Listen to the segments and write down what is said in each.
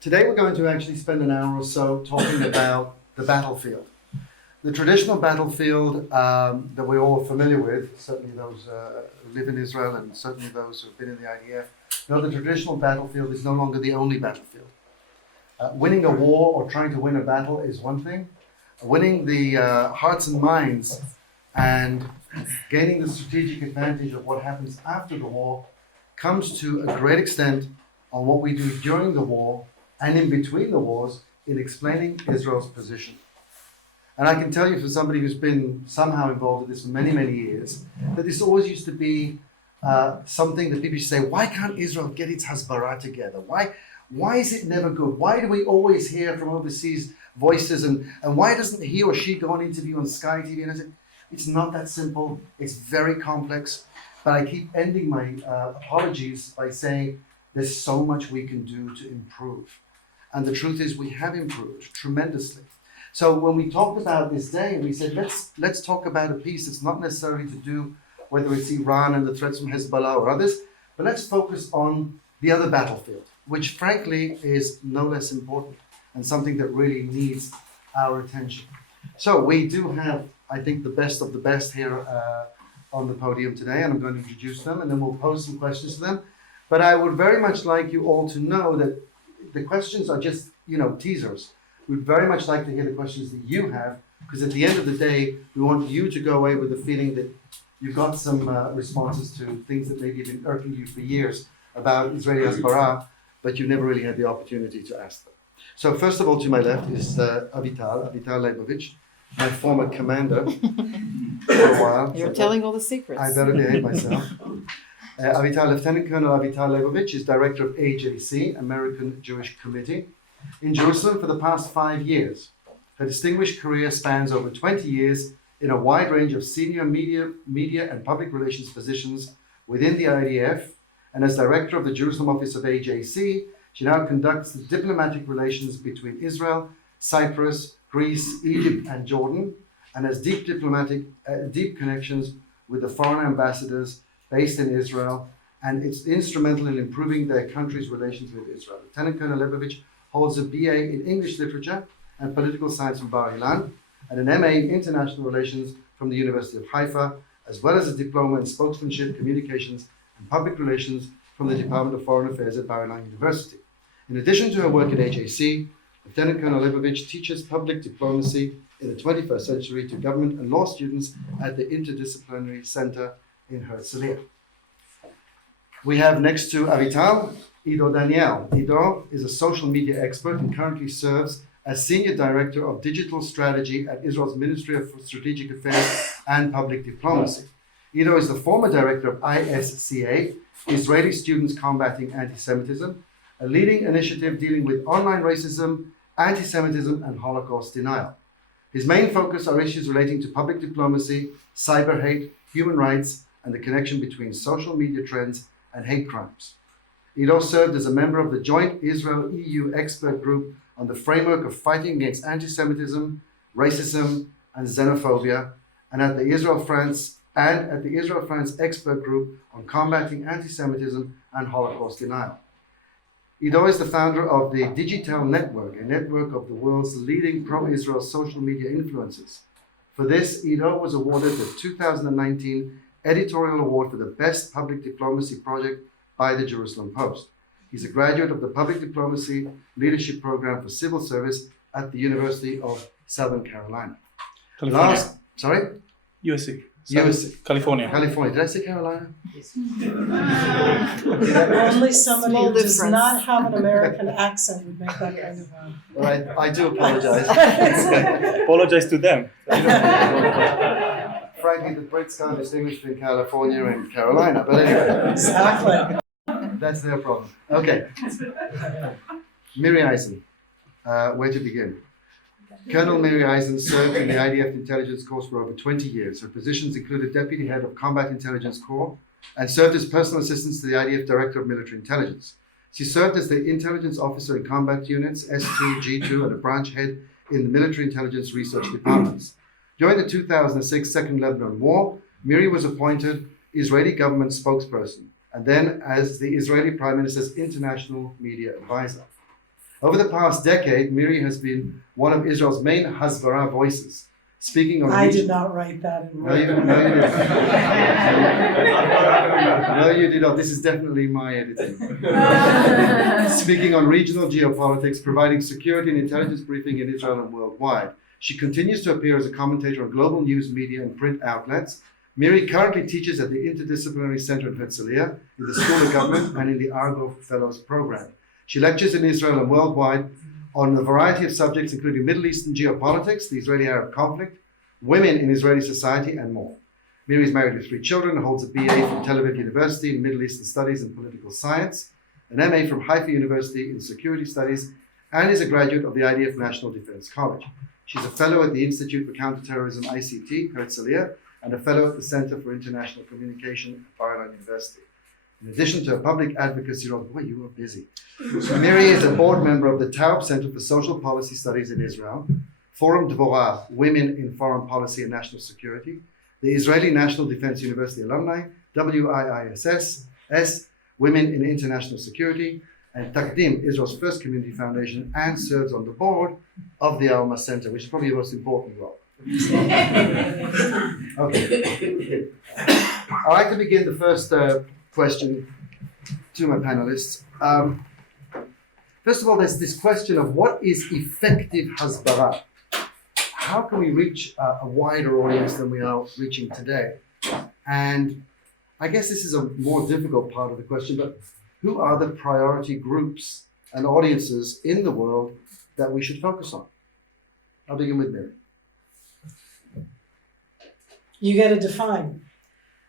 Today we're going to actually spend an hour or so talking about the battlefield. The traditional battlefield that we're all familiar with, certainly those who live in Israel and certainly those who have been in the IDF, know the traditional battlefield is no longer the only battlefield. Winning a war or trying to win a battle is one thing. Winning the hearts and minds and gaining the strategic advantage of what happens after the war comes to a great extent on what we do during the war and in between the wars in explaining Israel's position. And I can tell you, for somebody who's been somehow involved in this for many, many years, that this always used to be something that people used to say, why can't Israel get its hasbara together? Why is it never good? Why do we always hear from overseas voices? And why doesn't he or she go on interview on Sky TV? And I said, it's not that simple. It's very complex. But I keep ending my apologies by saying there's so much we can do to improve. And the truth is we have improved tremendously. So when we talked about this day, we said, let's talk about a piece that's not necessarily to do whether it's Iran and the threats from Hezbollah or others, but let's focus on the other battlefield, which frankly is no less important and something that really needs our attention. So we do have, I think, the best of the best here on the podium today, and I'm going to introduce them and then we'll pose some questions to them. But I would very much like you all to know that the questions are just, teasers. We'd very much like to hear the questions that you have, because at the end of the day, we want you to go away with the feeling that you got some responses to things that maybe have been irking you for years about Israeli hasbara, but you've never really had the opportunity to ask them. So first of all, to my left is Avital Leibovich, my former commander for a while. You're telling all the secrets. I better behave myself. Lieutenant Colonel Avital Leibovich is director of AJC, American Jewish Committee, in Jerusalem for the past 5 years. Her distinguished career spans over 20 years in a wide range of senior media and public relations positions within the IDF, and as director of the Jerusalem office of AJC, she now conducts the diplomatic relations between Israel, Cyprus, Greece, Egypt, and Jordan, and has deep connections with the foreign ambassadors based in Israel, and it's instrumental in improving their country's relations with Israel. Lieutenant Colonel Leibovich holds a BA in English Literature and Political Science from Bar Ilan, and an MA in International Relations from the University of Haifa, as well as a diploma in Spokesmanship, Communications, and Public Relations from the Department of Foreign Affairs at Bar Ilan University. In addition to her work at AJC, Lieutenant Colonel Leibovich teaches public diplomacy in the 21st century to government and law students at the Interdisciplinary Center in Herzliya. We have next to Avital, Ido Daniel. Ido is a social media expert and currently serves as Senior Director of Digital Strategy at Israel's Ministry of Strategic Affairs and Public Diplomacy. Ido is the former director of ISCA, Israeli Students Combating Anti-Semitism, a leading initiative dealing with online racism, anti-Semitism, and Holocaust denial. His main focus are issues relating to public diplomacy, cyber hate, human rights, and the connection between social media trends and hate crimes. Ido served as a member of the joint Israel-EU expert group on the framework of fighting against anti-Semitism, racism, and xenophobia, and at the Israel-France expert group on combating anti-Semitism and Holocaust denial. Ido is the founder of the Digital Network, a network of the world's leading pro-Israel social media influencers. For this, Ido was awarded the 2019 Editorial Award for the Best Public Diplomacy Project by the Jerusalem Post. He's a graduate of the Public Diplomacy Leadership Program for Civil Service at the University of Southern Carolina. California. USC. California. Did I say Carolina? Only somebody Small who does difference. not have an American accent would make that kind of Well, I do apologize. Apologize to them. Frankly, the Brits can't distinguish between California and Carolina, but anyway. Exactly. That's their problem. Okay. Miri Eisen, where to begin? Colonel Miri Eisen served in the IDF intelligence course for over 20 years. Her positions included Deputy Head of Combat Intelligence Corps and served as personal assistant to the IDF Director of Military Intelligence. She served as the intelligence officer in combat units, S2, G2, and a branch head in the military intelligence research departments. During the 2006 Second Lebanon War, Miri was appointed Israeli government spokesperson and then as the Israeli Prime Minister's international media advisor. Over the past decade, Miri has been one of Israel's main Hasbara voices, speaking on... I did not write that in No, you didn't. No, you did not. This is definitely my editing. Speaking on regional geopolitics, providing security and intelligence briefing in Israel and worldwide. She continues to appear as a commentator on global news media and print outlets. Miri currently teaches at the Interdisciplinary Center in Herzliya, in the School of Government, and in the Argo Fellows Program. She lectures in Israel and worldwide on a variety of subjects, including Middle Eastern geopolitics, the Israeli-Arab conflict, women in Israeli society, and more. Miri is married with 3 children, holds a BA from Tel Aviv University in Middle Eastern Studies and Political Science, an MA from Haifa University in Security Studies, and is a graduate of the IDF National Defense College. She's a fellow at the Institute for Counterterrorism ICT, Herzliya, and a fellow at the Center for International Communication at Bar-Ilan University. In addition to a public advocacy role, boy, you are busy. Miri is a board member of the Taub Center for Social Policy Studies in Israel, Forum Dvorah, Women in Foreign Policy and National Security, the Israeli National Defense University alumni, WIISS, Women in International Security, and Takdim, Israel's first community foundation, and serves on the board of the Alma Center, which is probably the most important role. Okay. I'd like to begin the first question to my panelists. First of all, there's this question of what is effective Hasbara? How can we reach a wider audience than we are reaching today? And I guess this is a more difficult part of the question, but who are the priority groups and audiences in the world that we should focus on? I'll begin with Miri. You get to define.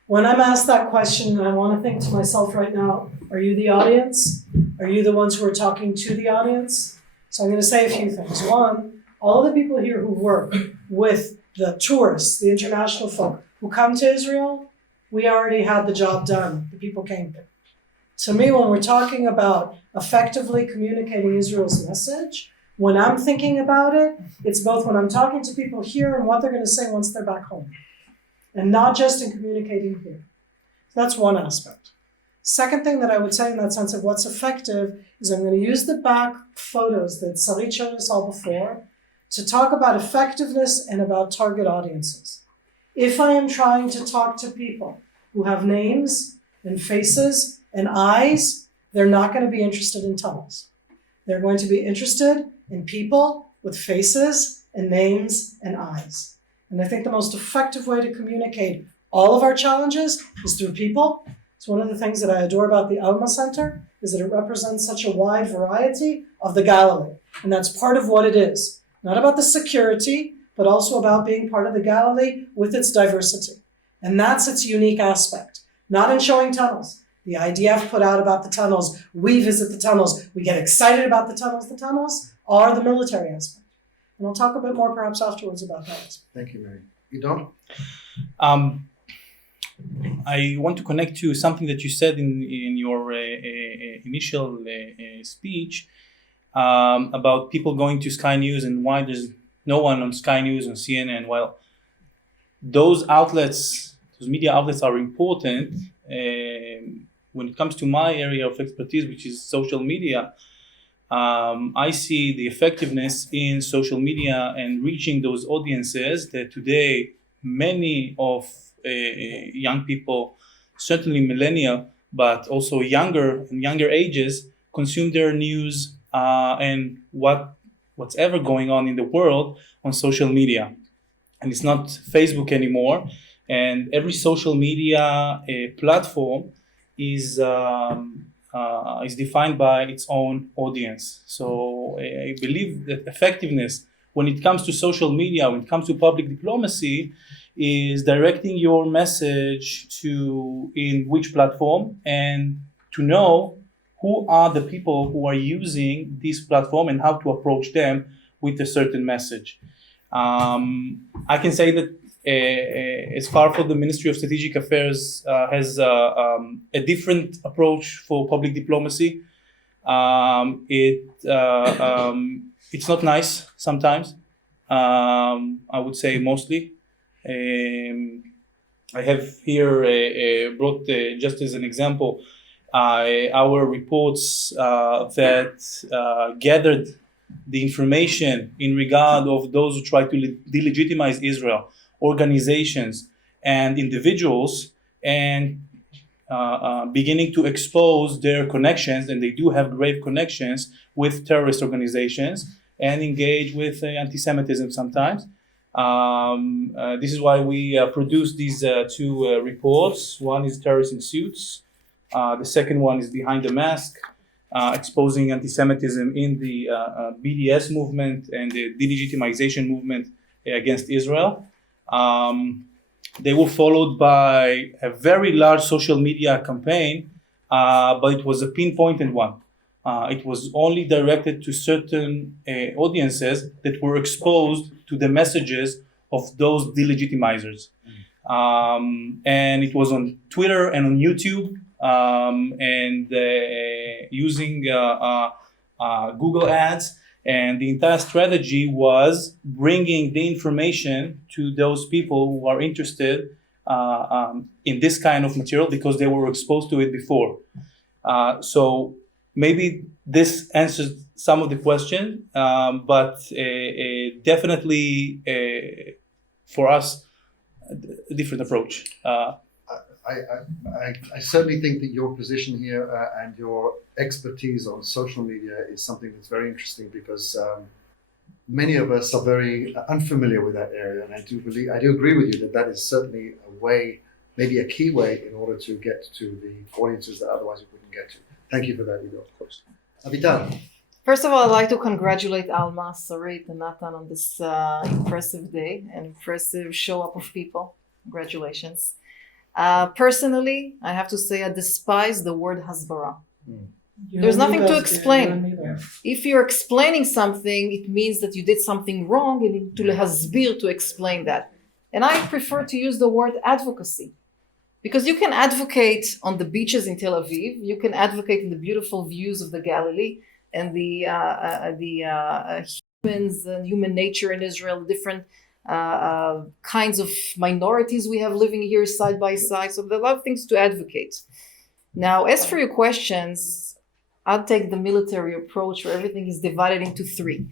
When I'm asked that question, I want to think to myself right now, are you the audience? Are you the ones who are talking to the audience? So I'm going to say a few things. One, all the people here who work with the tourists, the international folk who come to Israel, we already had the job done. The people came here. To me, when we're talking about effectively communicating Israel's message, when I'm thinking about it, it's both when I'm talking to people here and what they're going to say once they're back home. And not just in communicating here. That's one aspect. Second thing that I would say in that sense of what's effective is I'm going to use the back photos that Sarit showed us all before to talk about effectiveness and about target audiences. If I am trying to talk to people who have names and faces and eyes, they're not going to be interested in tunnels. They're going to be interested in people with faces and names and eyes. And I think the most effective way to communicate all of our challenges is through people. It's one of the things that I adore about the Alma Center is that it represents such a wide variety of the Galilee. And that's part of what it is. Not about the security, but also about being part of the Galilee with its diversity. And that's its unique aspect. Not in showing tunnels. The IDF put out about the tunnels. We visit the tunnels. We get excited about the tunnels. The tunnels are the military aspect. And I'll talk a bit more perhaps afterwards about that. Thank you, Mary. Idon? I want to connect to something that you said in your initial speech about people going to Sky News and why there's no one on Sky News and CNN. Well, those outlets, those media outlets are important. When it comes to my area of expertise, which is social media, I see the effectiveness in social media and reaching those audiences that today many of young people, certainly millennial, but also younger ages, consume their news and what's ever going on in the world on social media. And it's not Facebook anymore. And every social media platform is defined by its own audience. So I believe that effectiveness when it comes to social media, when it comes to public diplomacy, is directing your message to in which platform and to know who are the people who are using this platform and how to approach them with a certain message. I can say that as far for the Ministry of Strategic Affairs has a different approach for public diplomacy. It's not nice sometimes I would say mostly. I have here brought just as an example our reports that gathered the information in regard of those who try to delegitimize Israel, organizations and individuals, and beginning to expose their connections, and they do have grave connections with terrorist organizations and engage with anti-Semitism sometimes. This is why we produced these two reports. One is Terrorists in Suits. The second one is Behind the Mask, exposing anti-Semitism in the BDS movement and the delegitimization movement against Israel. They were followed by a very large social media campaign, but it was a pinpointed one. It was only directed to certain audiences that were exposed to the messages of those delegitimizers. And it was on Twitter and on YouTube, and using Google Ads. And the entire strategy was bringing the information to those people who are interested in this kind of material because they were exposed to it before. So maybe this answers some of the question, but definitely for us, a different approach. I certainly think that your position here and your expertise on social media is something that's very interesting because many of us are very unfamiliar with that area, and I do agree with you that that is certainly a way, maybe a key way, in order to get to the audiences that otherwise we wouldn't get to. Thank you for that, Ido, of course. Avital. First of all, I'd like to congratulate Alma, Sarit, and Nathan on this impressive day and impressive show up of people. Congratulations. Personally, I have to say I despise the word hasbara. There's nothing to explain. If you're explaining something, it means that you did something wrong and you need to hasbir to explain that. And I prefer to use the word advocacy. Because you can advocate on the beaches in Tel Aviv, you can advocate in the beautiful views of the Galilee and the humans and human nature in Israel, different kinds of minorities we have living here side by side. So there are a lot of things to advocate. Now, as for your questions, I'll take the military approach where everything is divided into three.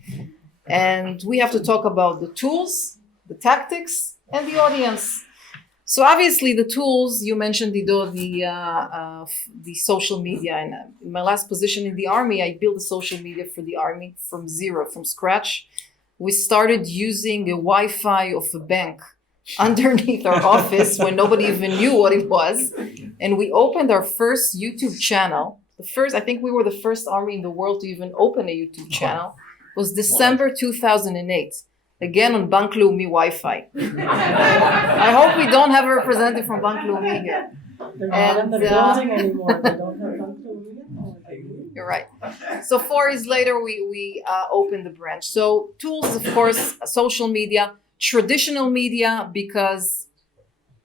And we have to talk about the tools, the tactics, and the audience. So obviously the tools, you mentioned, Ido, the social media. And in my last position in the army, I built a social media for the army from zero, from scratch. We started using a Wi-Fi of a bank underneath our office when nobody even knew what it was. And we opened our first YouTube channel. I think we were the first army in the world to even open a YouTube channel. It was December 2008. Again, on Bank Leumi Wi-Fi. I hope we don't have a representative from Bank Leumi here. They're not in the building anymore. They don't have Bank Leumi. You're right. So 4 years later, we opened the branch. So tools, of course, social media, traditional media, because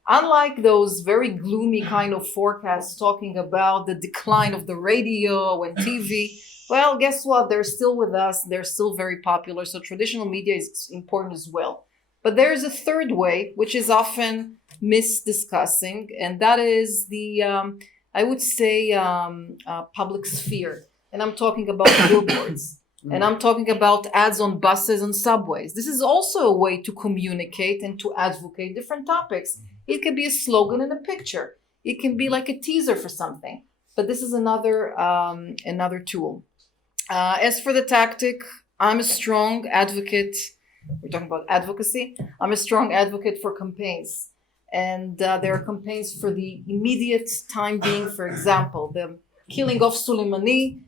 unlike those very gloomy kind of forecasts talking about the decline of the radio and TV, well, guess what? They're still with us. They're still very popular. So traditional media is important as well. But there's a third way, which is often misdiscussing, and that is the, I would say, public sphere. And I'm talking about billboards. And I'm talking about ads on buses and subways. This is also a way to communicate and to advocate different topics. It could be a slogan and a picture. It can be like a teaser for something. But this is another tool. As for the tactic, I'm a strong advocate. We're talking about advocacy. I'm a strong advocate for campaigns. And there are campaigns for the immediate time being. For example, the killing of Soleimani.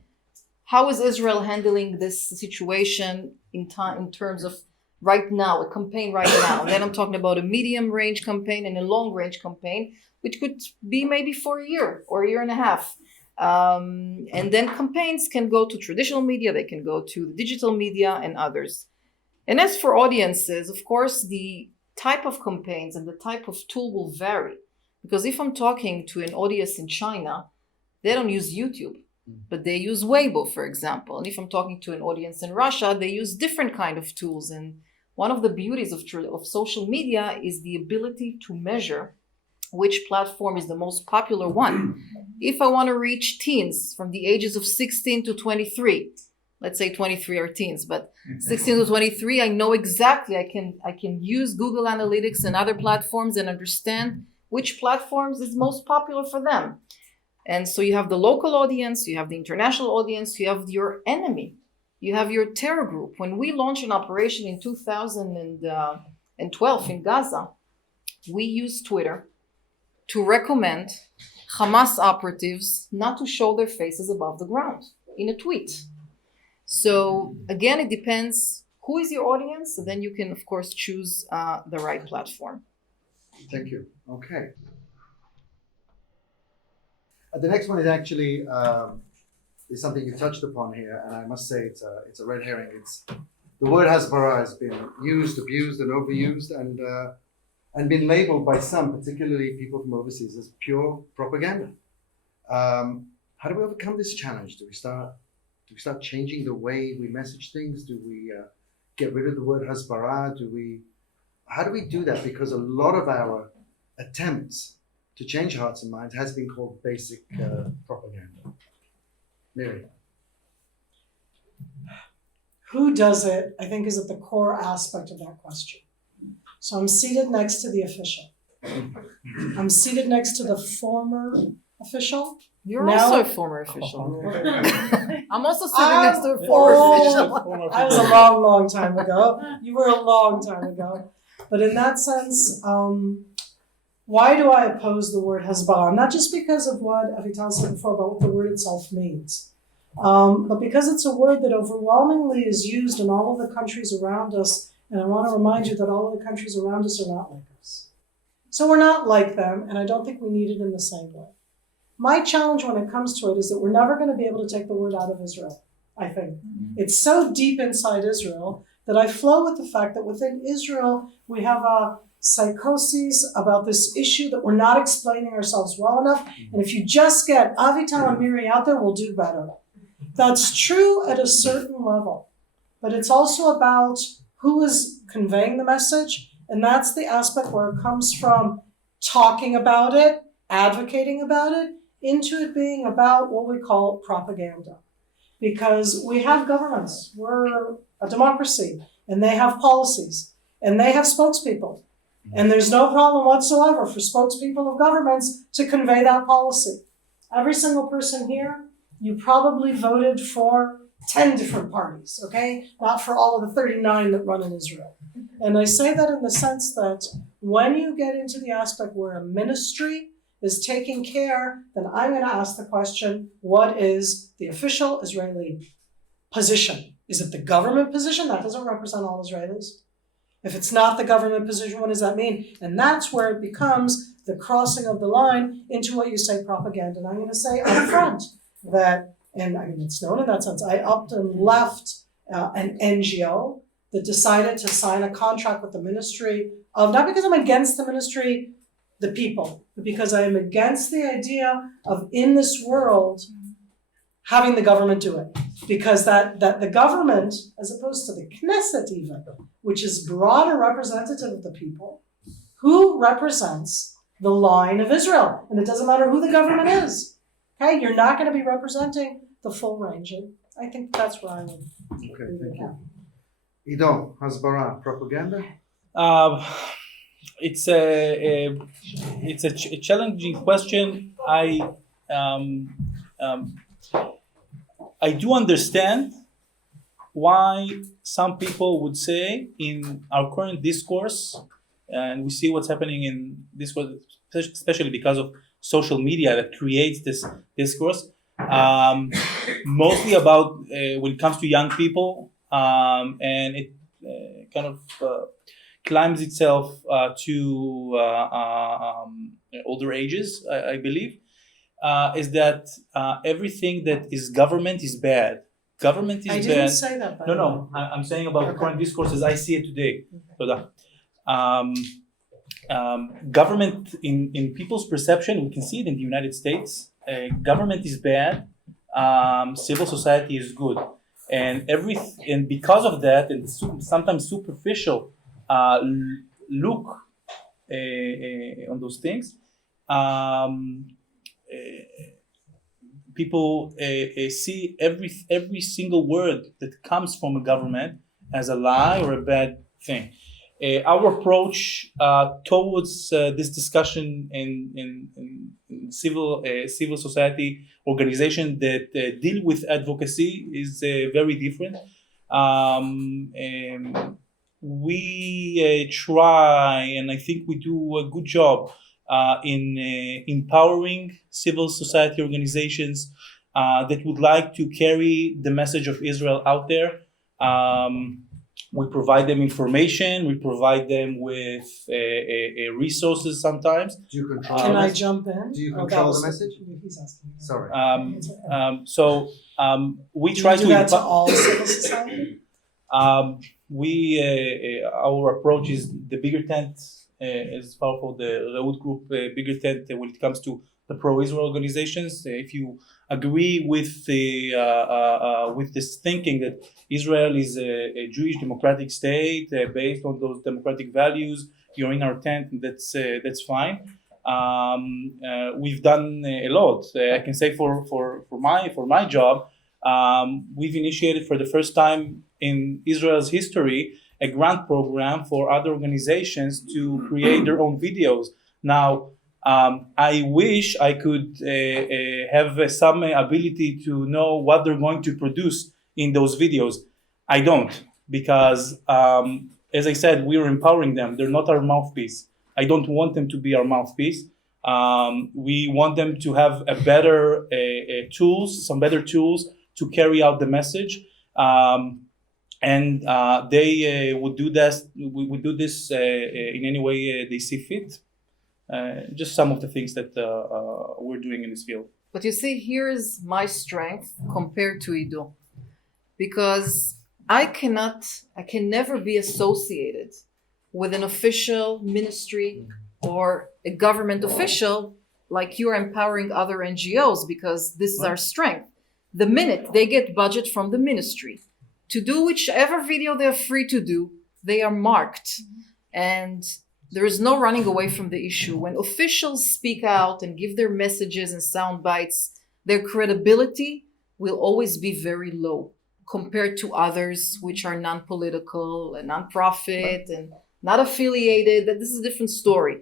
How is Israel handling this situation in terms of right now, a campaign right now? And then I'm talking about a medium range campaign and a long range campaign, which could be maybe for a year or a year and a half. And then campaigns can go to traditional media, they can go to the digital media and others. And as for audiences, of course, the type of campaigns and the type of tool will vary. Because if I'm talking to an audience in China, they don't use YouTube, but they use Weibo, for example. And if I'm talking to an audience in Russia, they use different kind of tools. And one of the beauties of social media is the ability to measure which platform is the most popular one. If I want to reach teens from the ages of 16 to 23, let's say 23 are teens, but 16 to 23, I know exactly, I can use Google Analytics and other platforms and understand which platforms is most popular for them. And so you have the local audience, you have the international audience, you have your enemy, you have your terror group. When we launched an operation in 2012 in Gaza, we used Twitter to recommend Hamas operatives not to show their faces above the ground in a tweet. So again, it depends who is your audience, and then you can, of course, choose the right platform. Thank you. Okay. The next one is actually is something you touched upon here, and I must say it's a red herring. It's the word hasbara has been used, abused, and overused, and been labeled by some, particularly people from overseas, as pure propaganda. How do we overcome this challenge? Do we start changing the way we message things? Do we get rid of the word hasbara? How do we do that? Because a lot of our attempts to change hearts and minds has been called basic propaganda. Mary. Who does it, I think, is at the core aspect of that question. So I'm seated next to the official. I'm seated next to the former official. You're Now- also a former official. I'm also sitting next to a former official. I was a long, long time ago. You were a long time ago. But in that sense, why do I oppose the word hasbara? Not just because of what Avital said before about what the word itself means, but because it's a word that overwhelmingly is used in all of the countries around us. And I want to remind you that all of the countries around us are not like us. So we're not like them, and I don't think we need it in the same way. My challenge when it comes to it is that we're never going to be able to take the word out of Israel, I think. It's so deep inside Israel that I flow with the fact that within Israel, we have a psychosis about this issue that we're not explaining ourselves well enough. And if you just get Avital and Miri out there, we'll do better. That's true at a certain level, but it's also about who is conveying the message. And that's the aspect where it comes from talking about it, advocating about it, into it being about what we call propaganda. Because we have governments, we're a democracy, and they have policies, and they have spokespeople. And there's no problem whatsoever for spokespeople of governments to convey that policy. Every single person here, you probably voted for 10 different parties, okay? Not for all of the 39 that run in Israel. And I say that in the sense that when you get into the aspect where a ministry is taking care, then I'm going to ask the question, what is the official Israeli position? Is it the government position? That doesn't represent all Israelis. If it's not the government position, what does that mean? And that's where it becomes the crossing of the line into what you say propaganda. And I'm going to say up front that, and I mean, it's known in that sense, I upped and left an NGO that decided to sign a contract with the ministry of, not because I'm against the ministry, the people, but because I am against the idea of in this world having the government do it. Because that the government, as opposed to the Knesset even, which is broader representative of the people, who represents the line of Israel. And it doesn't matter who the government is. Okay, you're not going to be representing the full range. And I think that's where I would. Okay, thank you. Ido, hasbara, propaganda? It's a challenging question. I do understand why some people would say in our current discourse, and we see what's happening in discourse, especially because of social media that creates this discourse, mostly about when it comes to young people, and it kind of climbs itself to older ages, I believe, is that everything that is government is bad. Government is bad. I didn't say that. No. I'm saying about the current discourse as I see it today. Government, in people's perception, we can see it in the United States. Government is bad. Civil society is good. and because of that, and sometimes superficial look on those things, people see every single word that comes from a government as a lie or a bad thing. Our approach towards this discussion in civil society organization that deal with advocacy is very different. We try, and I think we do a good job in empowering civil society organizations that would like to carry the message of Israel out there. We provide them information. We provide them with resources sometimes. Do you control Can the I message? jump in? Do you Oh, control that was the message? He's asking. Sorry. We Do try you do to that to all civil society? Our approach is the bigger tent is powerful. The Reut Group bigger tent when it comes to the pro-Israel organizations. If you agree with this thinking that Israel is a Jewish democratic state based on those democratic values, you're in our tent. And that's fine. We've done a lot. I can say for my job, we've initiated for the first time in Israel's history a grant program for other organizations to create their own videos. Now, I wish I could have some ability to know what they're going to produce in those videos. I don't, because as I said, we are empowering them. They're not our mouthpiece. I don't want them to be our mouthpiece. We want them to have some better tools to carry out the message. And they would do this. We would do this in any way they see fit. Just some of the things that we're doing in this field. But you see, here is my strength compared to Ido, because I can never be associated with an official ministry or a government official like you're empowering other NGOs, because this is our strength. The minute they get budget from the ministry to do whichever video they're free to do, they are marked. And there is no running away from the issue. When officials speak out and give their messages and sound bites, their credibility will always be very low compared to others which are non-political and non-profit and not affiliated. This is a different story.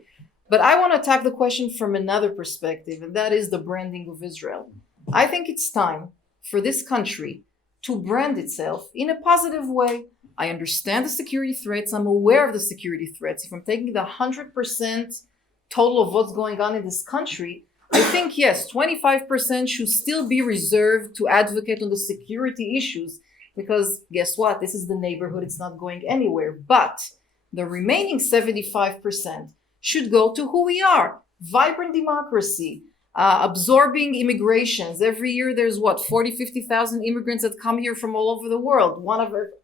But I want to attack the question from another perspective, and that is the branding of Israel. I think it's time for this country to brand itself in a positive way. I understand the security threats. I'm aware of the security threats. If I'm taking the 100% total of what's going on in this country, I think, yes, 25% should still be reserved to advocate on the security issues, because guess what? This is the neighborhood. It's not going anywhere. But the remaining 75% should go to who we are. Vibrant democracy, absorbing immigrations. Every year there's 40,000-50,000 immigrants that come here from all over the world.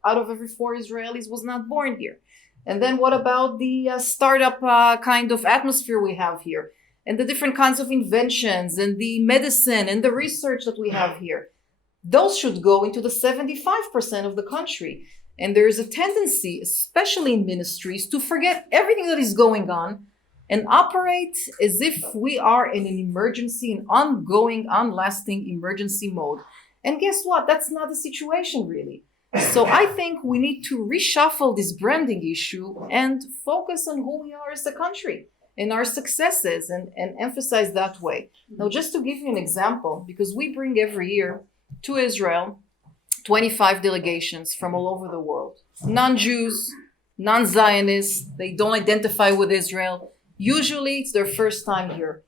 Out of every 4 Israelis was not born here. And then what about the startup kind of atmosphere we have here? And the different kinds of inventions and the medicine and the research that we have here. Those should go into the 75% of the country. And there is a tendency, especially in ministries, to forget everything that is going on and operate as if we are in an emergency, an ongoing, unlasting emergency mode. And guess what? That's not the situation, really. So I think we need to reshuffle this branding issue and focus on who we are as a country and our successes, and emphasize that way. Now, just to give you an example, because we bring every year to Israel 25 delegations from all over the world. Non-Jews, non-Zionists, they don't identify with Israel. Usually it's their first time here.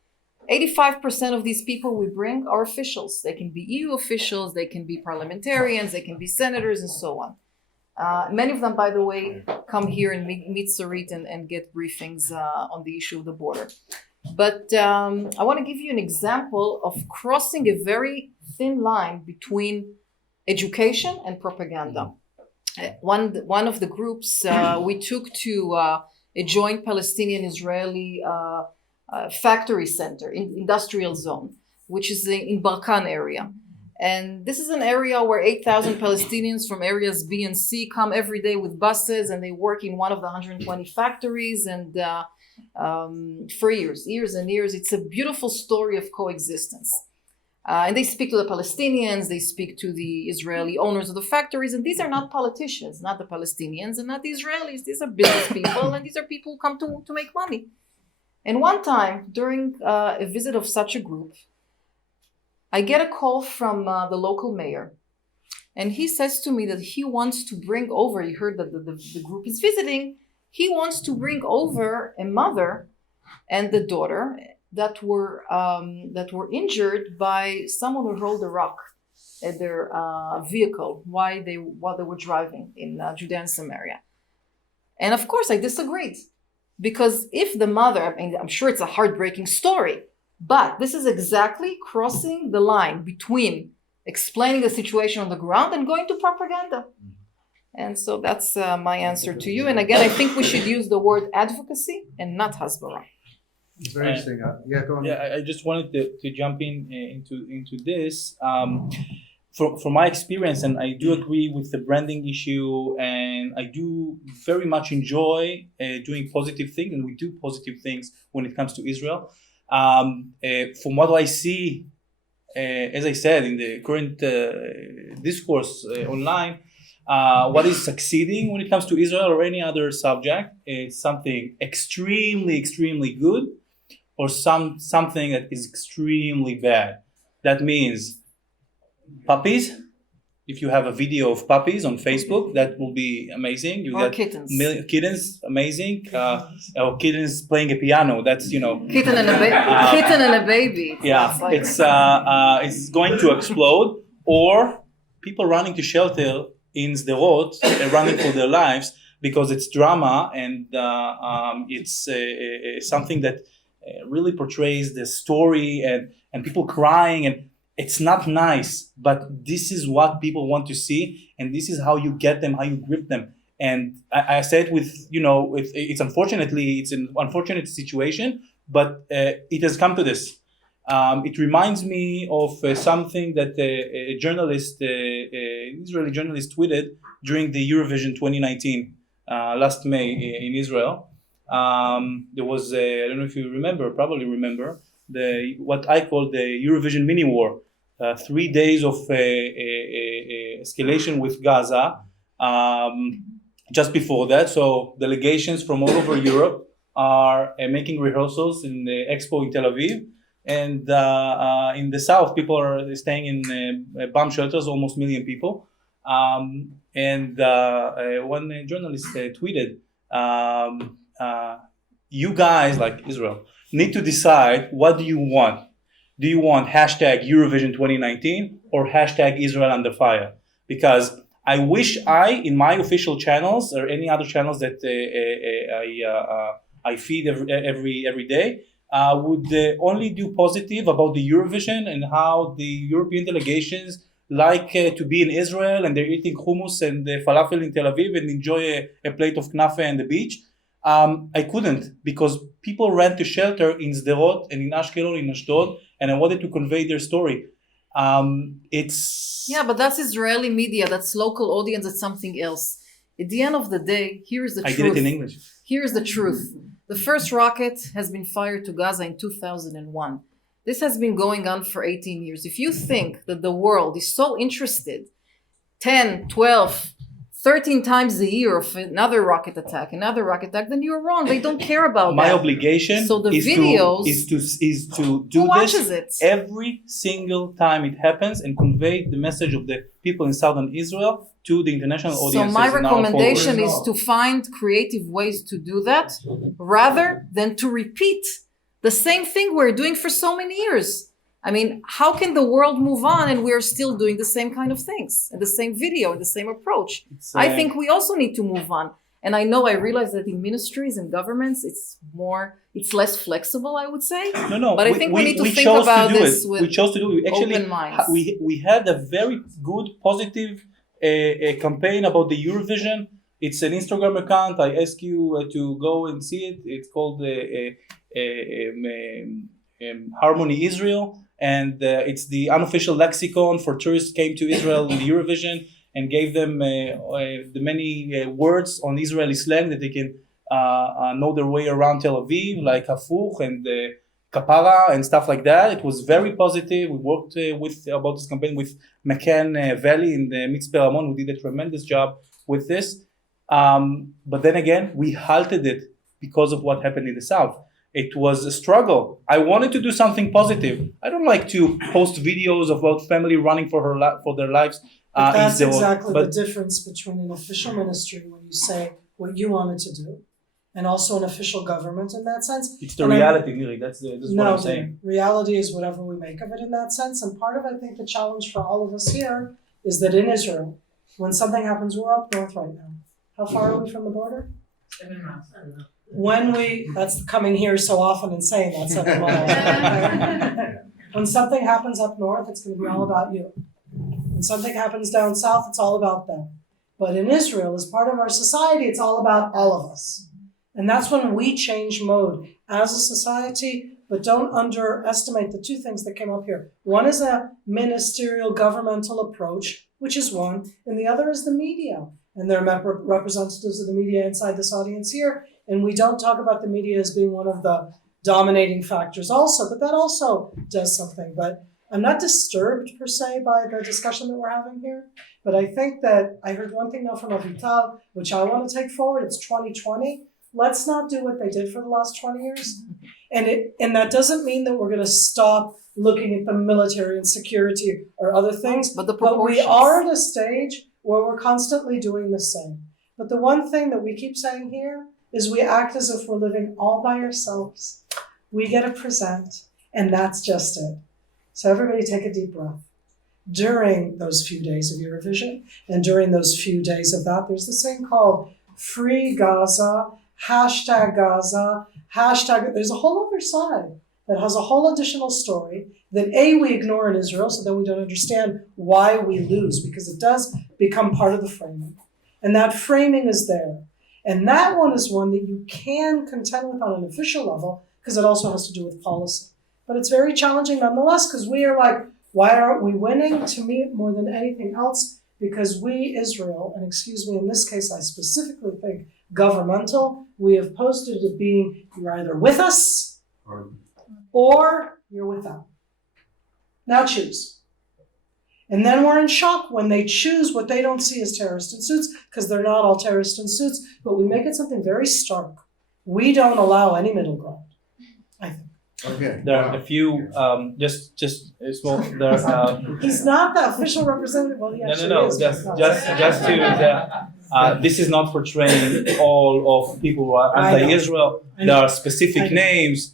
85% of these people we bring are officials. They can be EU officials, they can be parliamentarians, they can be senators, and so on. Many of them, by the way, come here and meet Sarit and get briefings on the issue of the border. But I want to give you an example of crossing a very thin line between education and propaganda. One of the groups we took to a joint Palestinian-Israeli factory center, industrial zone, which is in Barkan area. And this is an area where 8,000 Palestinians from areas B and C come every day with buses, and they work in one of the 120 factories, and for years and years. It's a beautiful story of coexistence. And they speak to the Palestinians, they speak to the Israeli owners of the factories, and these are not politicians, not the Palestinians and not the Israelis. These are business people, and these are people who come to make money. And one time, during a visit of such a group, I get a call from the local mayor, and he says to me that he wants to bring over, he heard that the group is visiting, he wants to bring over a mother and the daughter that were injured by someone who rolled a rock at their vehicle while they were driving in Judea and Samaria. And of course, I disagreed, because if the mother, I mean, I'm sure it's a heartbreaking story, but this is exactly crossing the line between explaining the situation on the ground and going to propaganda. And so that's my answer to you. And again, I think we should use the word advocacy and not hasbara. It's very interesting. Yeah, go on. Yeah, I just wanted to jump into this. From my experience, and I do agree with the branding issue, and I do very much enjoy doing positive things, and we do positive things when it comes to Israel. From what I see, as I said, in the current discourse online, what is succeeding when it comes to Israel or any other subject is something extremely, extremely good, or something that is extremely bad. That means puppies. If you have a video of puppies on Facebook, that will be amazing. You Or get kittens. Kittens, amazing. Or kittens playing a piano. That's Kitten and a baby. yeah, it's going to explode. Or people running to shelter in Sderot, running for their lives because it's drama, and it's something that really portrays the story, and people crying, and it's not nice, but this is what people want to see, and this is how you get them, how you grip them. And I said it's an unfortunate situation, but it has come to this. It reminds me of something that a journalist, Israeli journalist, tweeted during the Eurovision 2019, last May in Israel. There was, I don't know if you remember, probably remember, what I call the Eurovision mini war. 3 days of escalation with Gaza. Just before that, so delegations from all over Europe are making rehearsals in the Expo in Tel Aviv. And in the south, people are staying in bomb shelters, almost 1 million people. And one journalist tweeted, you guys, like Israel, need to decide, what do you want? Do you want hashtag Eurovision 2019 or hashtag Israel under fire? Because I wish in my official channels or any other channels that I feed every day, would only do positive about the Eurovision and how the European delegations like to be in Israel, and they're eating hummus and falafel in Tel Aviv and enjoy a plate of knafe and the beach. I couldn't, because people ran to shelter in Sderot and in Ashkelon, in Ashdod, and I wanted to convey their story. Yeah, but that's Israeli media, that's local audience, that's something else. At the end of the day, here's the truth. I did it in English. Here's the truth. The first rocket has been fired to Gaza in 2001. This has been going on for 18 years. If you think that the world is so interested 10, 12, 13 times a year of another rocket attack, then you're wrong. They don't care about My that. obligation So the is videos, is to do who watches this it? every single time it happens and convey the message of the people in southern Israel to the international So audiences. my and our recommendation is followers. to find creative ways to do that rather than to repeat the same thing we're doing for so many years. I mean, how can the world move on and we're still doing the same kind of things and the same video and the same approach? I think we also need to move on. And I realize that in ministries and governments, it's less flexible, I would say. No. But I think we need to think chose about to do this it. with We chose to do it. Actually, open minds. we had a very good, positive a campaign about the Eurovision. It's an Instagram account. I ask you to go and see it. It's called Harmony Israel. and it's the unofficial lexicon for tourists came to Israel in the Eurovision and gave them the many words on Israeli slang that they can know their way around Tel Aviv, like hafuch and kapara and stuff like that. It was very positive. We worked about this campaign with McCann Valley in the Mitzpe Ramon, who did a tremendous job with this. But then again, we halted it because of what happened in the South. It was a struggle. I wanted to do something positive. I don't like to post videos about family running for their lives. But that's exactly the difference between an official ministry when you say what you wanted to do, and also an official government in that sense. It's the reality, Miri. That's what I'm saying. Reality is whatever we make of it in that sense. And part of, I think, the challenge for all of us here is that in Israel, when something happens, we're up north right now. How far are we from the border? 7 miles. I don't know. That's coming here so often and saying that 7 miles. When something happens up north, it's going to be all about you. When something happens down south, it's all about them. But in Israel, as part of our society, it's all about all of us. And that's when we change mode as a society, but don't underestimate the two things that came up here. One is a ministerial governmental approach, which is one, and the other is the media. And there are representatives of the media inside this audience here, and we don't talk about the media as being one of the dominating factors also, but that also does something. But I'm not disturbed per se by the discussion that we're having here, but I think that I heard one thing now from Avital, which I want to take forward. It's 2020. Let's not do what they did for the last 20 years. And that doesn't mean that we're going to stop looking at the military and security or other things, But we are at a stage where we're constantly doing the same. But the one thing that we keep saying here is we act as if we're living all by ourselves. We get a present, and that's just it. So everybody take a deep breath. During those few days of Eurovision, and during those few days of that, there's this thing called Free Gaza, Gaza, there's a whole other side that has a whole additional story that we ignore in Israel, so that we don't understand why we lose, because it does become part of the framing. And that framing is there. And that one is one that you can contend with on an official level, because it also has to do with policy. But it's very challenging nonetheless, because we are like, why aren't we winning? To me, more than anything else, because we, Israel, and excuse me, in this case, I specifically think governmental, we have posted it being, you're either with us or you're with them. Now choose. And then we're in shock when they choose what they don't see as terrorists in suits, because they're not all terrorists in suits, but we make it something very stark. We don't allow any middle ground, I think. Okay. There are a few, just a small. There. He's not the official representative. Well, yeah, No. Just to. This is not portraying all of people who are anti-Israel. There are specific names.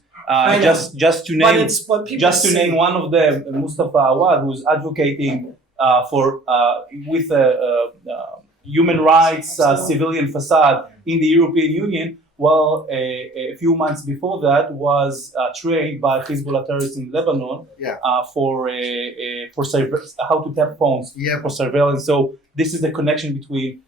Just to name one of them, Mustafa Awad, who's advocating for with human rights civilian facade in the European Union. Well, a few months before that was trained by Hezbollah terrorists in Lebanon for how to tap phones for surveillance. So this is the connection between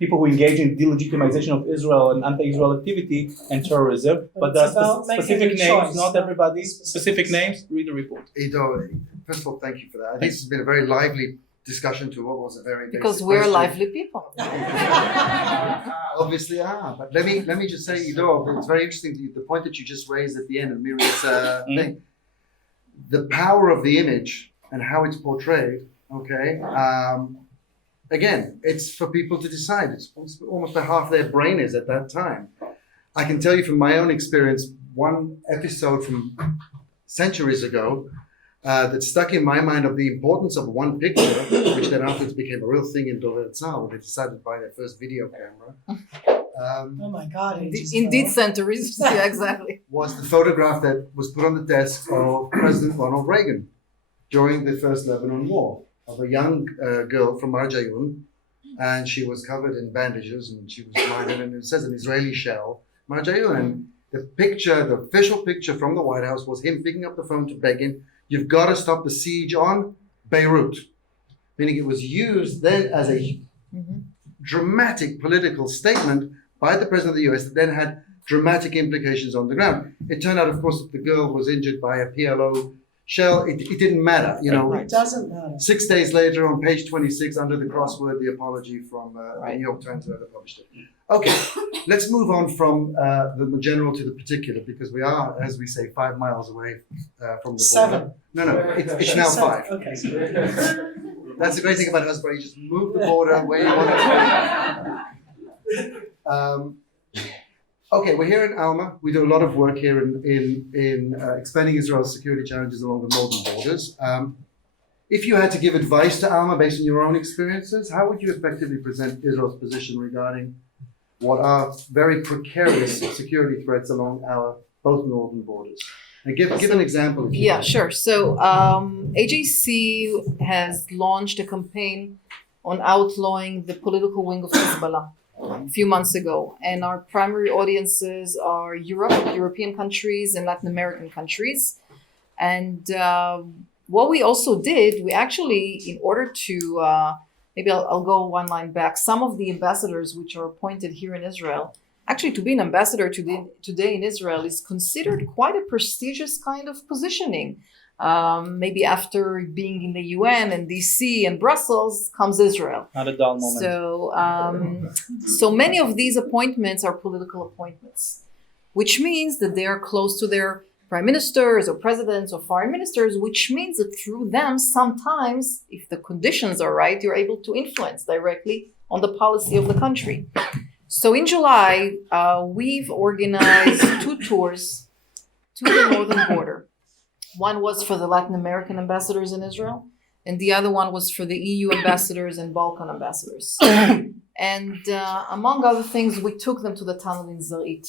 people who engage in delegitimization of Israel and anti-Israel activity and terrorism. But there are specific names, not everybody. Specific names, read the report. Ido, first of all, thank you for that. I think this has been a very lively discussion to what was a very because basic we're question. lively people. Obviously are, but let me just say, Ido, it's very interesting the point that you just raised at the end of Miriam's thing. The power of the image and how it's portrayed, okay? Again, it's for people to decide. It's almost where half their brain is at that time. I can tell you from my own experience, one episode from centuries ago that stuck in my mind of the importance of one picture, which then afterwards became a real thing in Dover Tzal, when they decided to buy their first video camera. Oh my God. Indeed, centuries. Yeah, exactly. Was the photograph that was put on the desk of President Ronald Reagan during the first Lebanon War, of a young girl from Marjayun, and she was covered in bandages and she was blinded, and it says an Israeli shell, Marjayun. And the picture, the official picture from the White House was him picking up the phone to Begin, you've got to stop the siege on Beirut. Meaning it was used then as a dramatic political statement by the President of the US that then had dramatic implications on the ground. It turned out, of course, that the girl was injured by a PLO Shell, it didn't matter, you know. It doesn't matter. 6 days later, on page 26, under the crossword, the apology from the New York Times whoever published it. Okay, let's move on from the general to the particular, because we are, as we say, 5 miles away from the border. 7. No, it's now 5. Okay. That's the great thing about Hasbro. You just move the border where you want it to be. Okay, we're here in Alma. We do a lot of work here in expanding Israel's security challenges along the northern borders. If you had to give advice to Alma based on your own experiences, how would you effectively present Israel's position regarding what are very precarious security threats along our both northern borders? And give an example. If you Yeah, can. sure. So AJC has launched a campaign on outlawing the political wing of Hezbollah a few months ago. And our primary audiences are European countries and Latin American countries. And what we also did, we actually, in order to, maybe I'll go one line back, some of the ambassadors which are appointed here in Israel, actually to be an ambassador today in Israel is considered quite a prestigious kind of positioning. Maybe after being in the UN and DC and Brussels comes Israel. Not a dull moment. So many of these appointments are political appointments, which means that they are close to their prime ministers or presidents or foreign ministers, which means that through them, sometimes, if the conditions are right, you're able to influence directly on the policy of the country. So in July, we've organized 2 tours to the northern border. One was for the Latin American ambassadors in Israel, and the other one was for the EU ambassadors and Balkan ambassadors. And among other things, we took them to the tunnel in Zarit.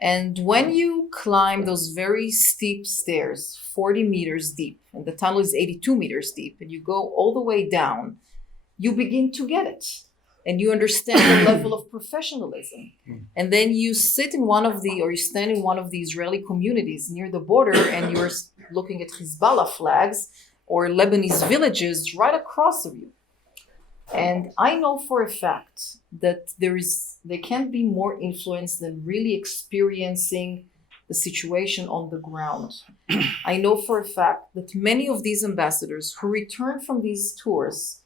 And when you climb those very steep stairs, 40 meters deep, and the tunnel is 82 meters deep, and you go all the way down, you begin to get it. And you understand the level of professionalism. And then you sit in you stand in one of the Israeli communities near the border, and you're looking at Hezbollah flags or Lebanese villages right across of you. And I know for a fact that there can't be more influence than really experiencing the situation on the ground. I know for a fact that many of these ambassadors who returned from these tours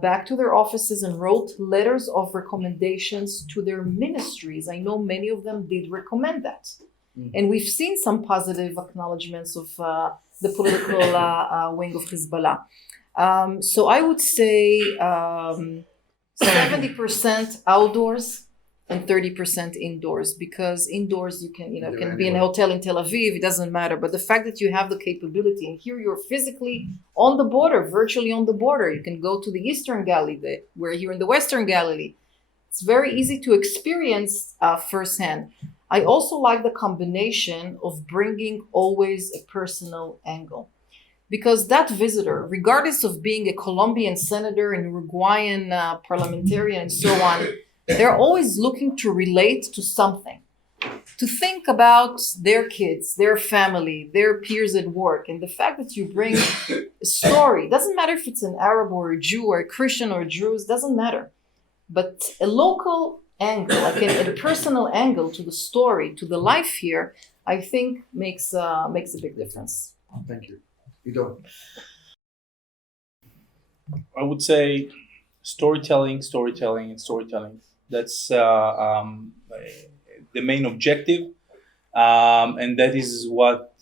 back to their offices and wrote letters of recommendations to their ministries. I know many of them did recommend that. And we've seen some positive acknowledgements of the political wing of Hezbollah. So I would say 70% outdoors and 30% indoors, because indoors you can be in a hotel in Tel Aviv, it doesn't matter. But the fact that you have the capability, and here you're physically on the border, virtually on the border, you can go to the Eastern Galilee, we're here in the Western Galilee. It's very easy to experience firsthand. I also like the combination of bringing always a personal angle. Because that visitor, regardless of being a Colombian senator, an Uruguayan parliamentarian, and so on, they're always looking to relate to something, to think about their kids, their family, their peers at work. And the fact that you bring a story, doesn't matter if it's an Arab or a Jew or a Christian or a Druze, doesn't matter. But a local angle, like a personal angle to the story, to the life here, I think makes a big difference. Thank you. Ido. I would say storytelling. That's the main objective, and that is what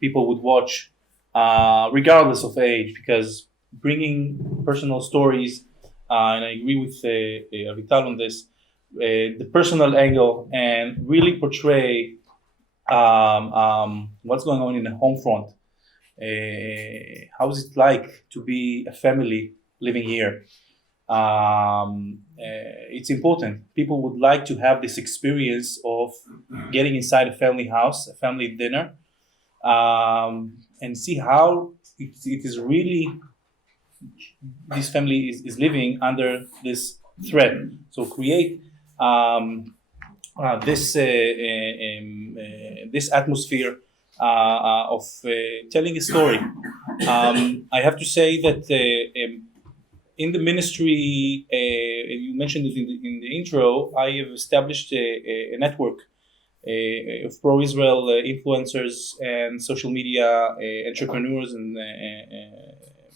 people would watch, regardless of age, because bringing personal stories, and I agree with Avital on this, the personal angle, and really portray what's going on in the home front. How is it like to be a family living here? It's important. People would like to have this experience of getting inside a family house, a family dinner, and see how it is really this family is living under this threat. So create this atmosphere of telling a story. I have to say that in the ministry, you mentioned it in the intro, I have established a network of pro-Israel influencers and social media entrepreneurs and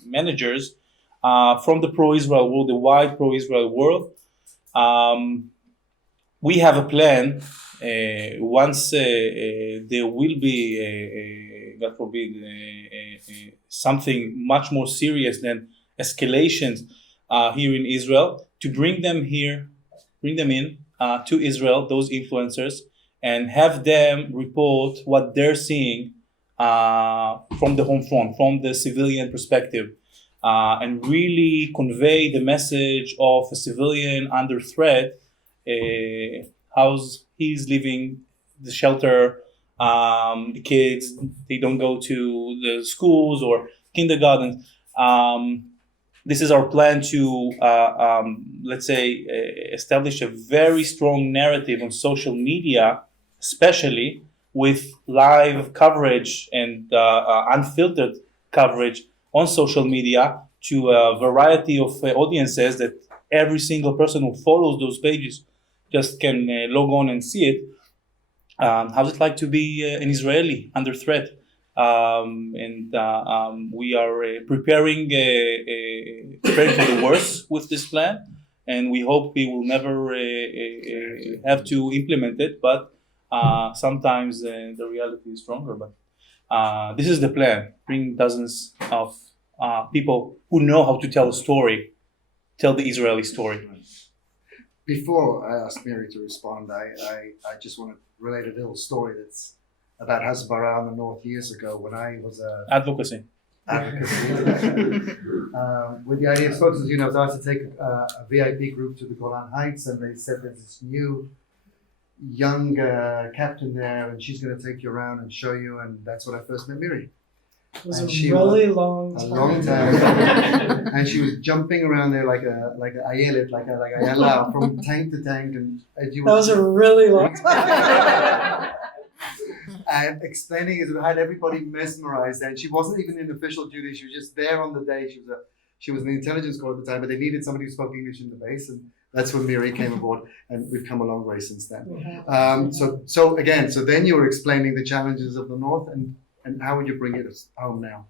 managers from the pro-Israel world, the wide pro-Israel world. We have a plan. Once there will be, God forbid, something much more serious than escalations here in Israel, to bring them in to Israel, those influencers, and have them report what they're seeing from the home front, from the civilian perspective, and really convey the message of a civilian under threat, how's he's living, the shelter, the kids, they don't go to the schools or kindergartens. This is our plan to, let's say, establish a very strong narrative on social media, especially with live coverage and unfiltered coverage on social media to a variety of audiences that every single person who follows those pages just can log on and see it. How's it like to be an Israeli under threat? We are preparing for the worst with this plan, and we hope we will never have to implement it. But sometimes the reality is stronger. But this is the plan: bring dozens of people who know how to tell a story, tell the Israeli story. Before I ask Mary to respond, I just want to relate a little story that's about Hasbara in the North years ago when I was Advocacy. With the idea of spokesmen, I was asked to take a VIP group to the Golan Heights, and they said there's this new young captain there, and she's going to take you around and show you, and that's when I first met Miri. It was And a she really was long a time. long time, and she was jumping around there like a ayelet, like a ayala, from tank to tank, and That was a really long time. and explaining it had everybody mesmerized. And she wasn't even in official duty; she was just there on the day. She was an intelligence corps at the time, but they needed somebody who spoke English in the base, and that's when Miri came aboard, and we've come a long way since then. So then you were explaining the challenges of the North, and how would you bring it home now?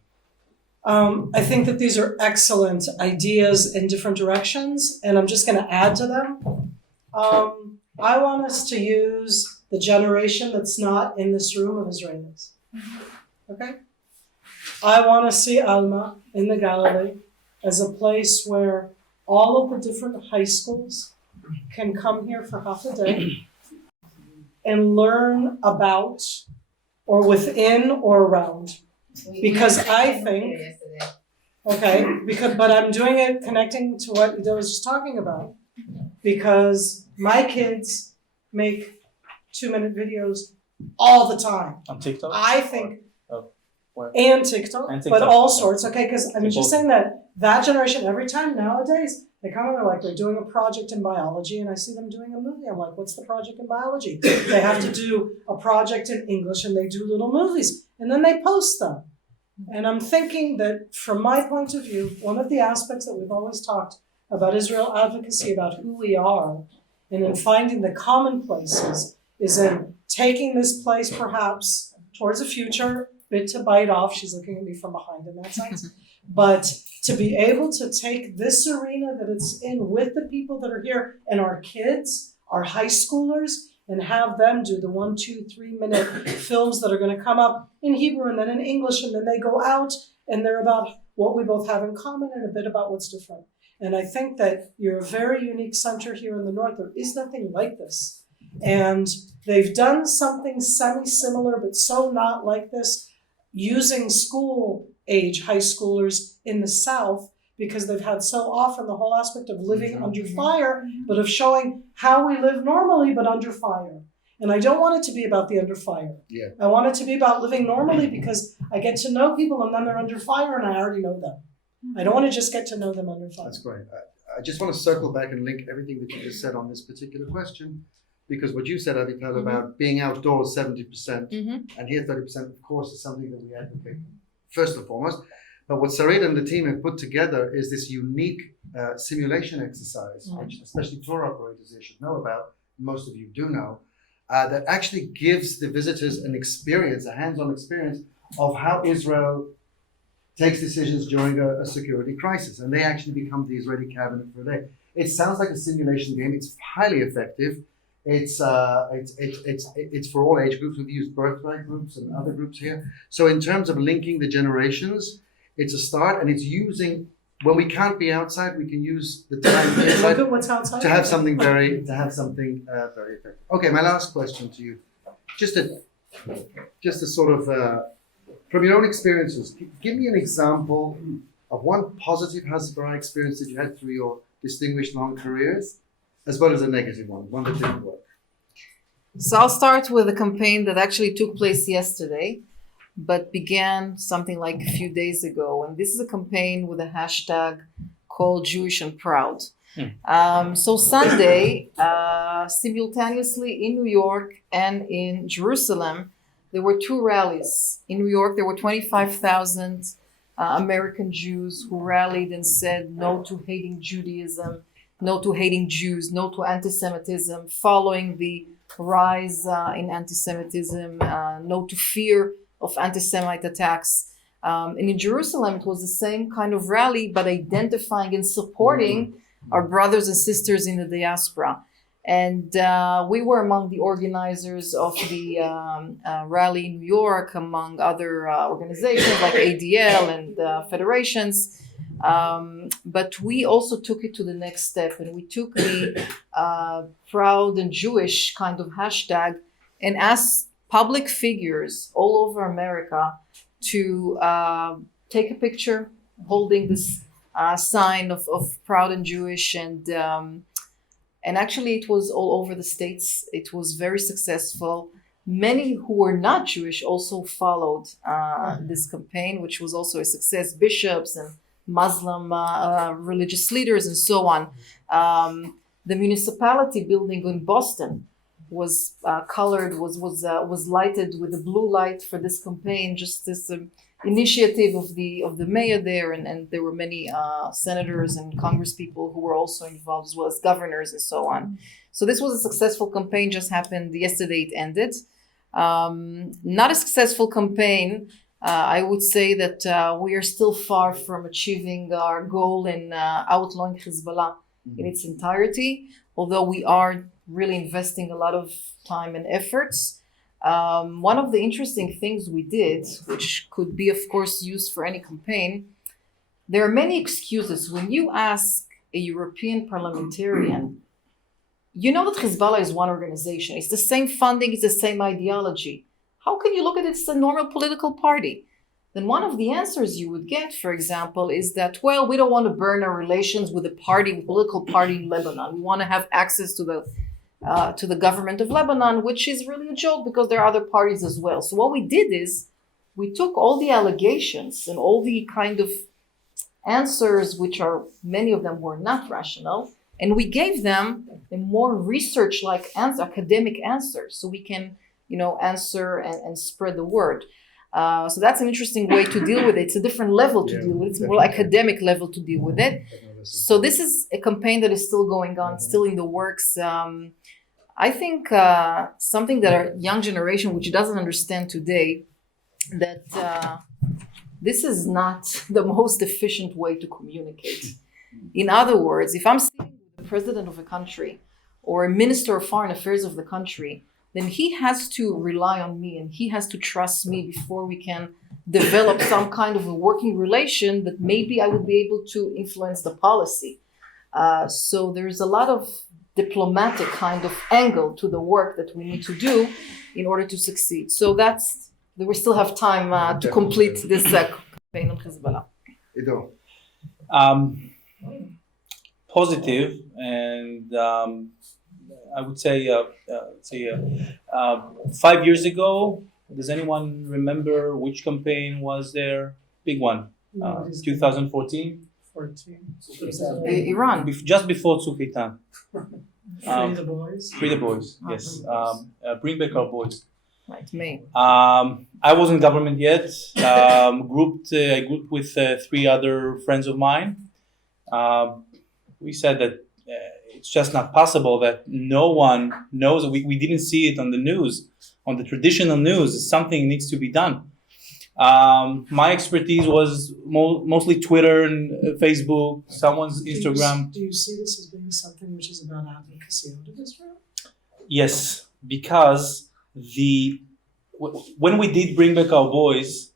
I think that these are excellent ideas in different directions, and I'm just going to add to them. I want us to use the generation that's not in this room of Israelis. Okay? I want to see Alma in the Galilee as a place where all of the different high schools can come here for half a day and learn about or within or around. Because I think, but I'm doing it connecting to what Ido was just talking about. Because my kids make 2-minute videos all the time. On TikTok? I think, Where? and TikTok, And but TikTok. all sorts, okay? Because I'm just TikTok. saying that generation, every time nowadays, they come and they're like, they're doing a project in biology, and I see them doing a movie. I'm like, what's the project in biology? They have to do a project in English, and they do little movies, and then they post them. And I'm thinking that from my point of view, one of the aspects that we've always talked about Israel advocacy, about who we are, and in finding the common places, is in taking this place perhaps towards a future, bit to bite off. She's looking at me from behind in that sense. But to be able to take this arena that it's in with the people that are here and our kids, our high schoolers, and have them do the 1, 2, 3 minute films that are going to come up in Hebrew and then in English, and then they go out and they're about what we both have in common and a bit about what's different. And I think that you're a very unique center here in the North. There is nothing like this. And they've done something semi-similar, but so not like this, using school-age high schoolers in the South, because they've had so often the whole aspect of living under fire, but of showing how we live normally, but under fire. And I don't want it to be about the under fire. Yeah. I want it to be about living normally, because I get to know people and then they're under fire and I already know them. I don't want to just get to know them under fire. That's great. I just want to circle back and link everything that you just said on this particular question, because what you said, Avital, about being outdoors 70% and here 30%, of course, is something that we advocate first and foremost. But what Sarit and the team have put together is this unique simulation exercise, which especially tour operators here should know about. Most of you do know, that actually gives the visitors an experience, a hands-on experience of how Israel takes decisions during a security crisis, and they actually become the Israeli cabinet for a day. It sounds like a simulation game. It's highly effective. It's for all age groups. We've used birthright groups and other groups here. So in terms of linking the generations, it's a start, and it's using, when we can't be outside, we can use the time inside Look at what's outside. to have something very effective. Okay, my last question to you, just a sort of from your own experiences, give me an example of one positive Hasbara experience that you had through your distinguished long careers, as well as a negative one that didn't work. So I'll start with a campaign that actually took place yesterday, but began something like a few days ago. And this is a campaign with a hashtag called Jewish and Proud. So Sunday, simultaneously in New York and in Jerusalem, there were two rallies. In New York, there were 25,000 American Jews who rallied and said no to hating Judaism, no to hating Jews, no to anti-Semitism, following the rise in anti-Semitism, no to fear of anti-Semite attacks. And in Jerusalem, it was the same kind of rally, but identifying and supporting our brothers and sisters in the diaspora. And we were among the organizers of the rally in New York, among other organizations like ADL and federations. But we also took it to the next step, and we took the Proud and Jewish kind of hashtag and asked public figures all over America to take a picture holding this sign of Proud and Jewish, and actually it was all over the States. It was very successful. Many who were not Jewish also followed this campaign, which was also a success. Bishops and Muslim religious leaders and so on. The municipality building in Boston was colored, was lighted with a blue light for this campaign, just this initiative of the mayor there, and there were many senators and congresspeople who were also involved, as well as governors and so on. So this was a successful campaign, just happened yesterday, it ended. Not a successful campaign. I would say that we are still far from achieving our goal in outlawing Hezbollah in its entirety, although we are really investing a lot of time and efforts. One of the interesting things we did, which could be, of course, used for any campaign, there are many excuses. When you ask a European parliamentarian, you know that Hezbollah is one organization. It's the same funding, it's the same ideology. How can you look at it as a normal political party? Then one of the answers you would get, for example, is that, well, we don't want to burn our relations with a political party in Lebanon. We want to have access to the government of Lebanon, which is really a joke because there are other parties as well. So what we did is we took all the allegations and all the kind of answers, which are, many of them were not rational, and we gave them a more research-like answer, academic answer, so we can, answer and spread the word. So that's an interesting way to deal with it. It's a different level to deal with it. It's more academic level to deal with it. So this is a campaign that is still going on, still in the works. I think something that our young generation, which doesn't understand today, that this is not the most efficient way to communicate. In other words, if I'm sitting with the president of a country or a minister of foreign affairs of the country, then he has to rely on me and he has to trust me before we can develop some kind of a working relation that maybe I would be able to influence the policy. So there's a lot of diplomatic kind of angle to the work that we need to do in order to succeed. So we still have time to complete this campaign on Hezbollah. Ido. Positive, and I would say 5 years ago. Does anyone remember which campaign was there? Big one, 2014. Iran. Just before Tzuk Eitan. Free the boys. Free the boys, yes. Bring back our boys. Right, me. I wasn't in government yet. I grouped with 3 other friends of mine. We said that it's just not possible that no one knows. We didn't see it on the news, on the traditional news. Something needs to be done. My expertise was mostly Twitter and Facebook, someone's Instagram. Do you see this as being something which is about advocacy out of Israel? Yes, because when we did bring back our boys,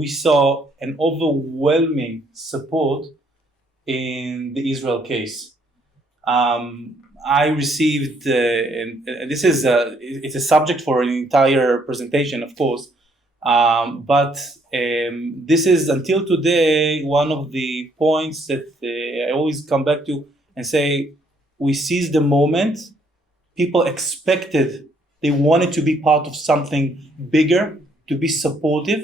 we saw an overwhelming support in the Israel case. I received, and this is it's a subject for an entire presentation, of course, but this is until today one of the points that I always come back to and say, we seized the moment. People expected, they wanted to be part of something bigger, to be supportive,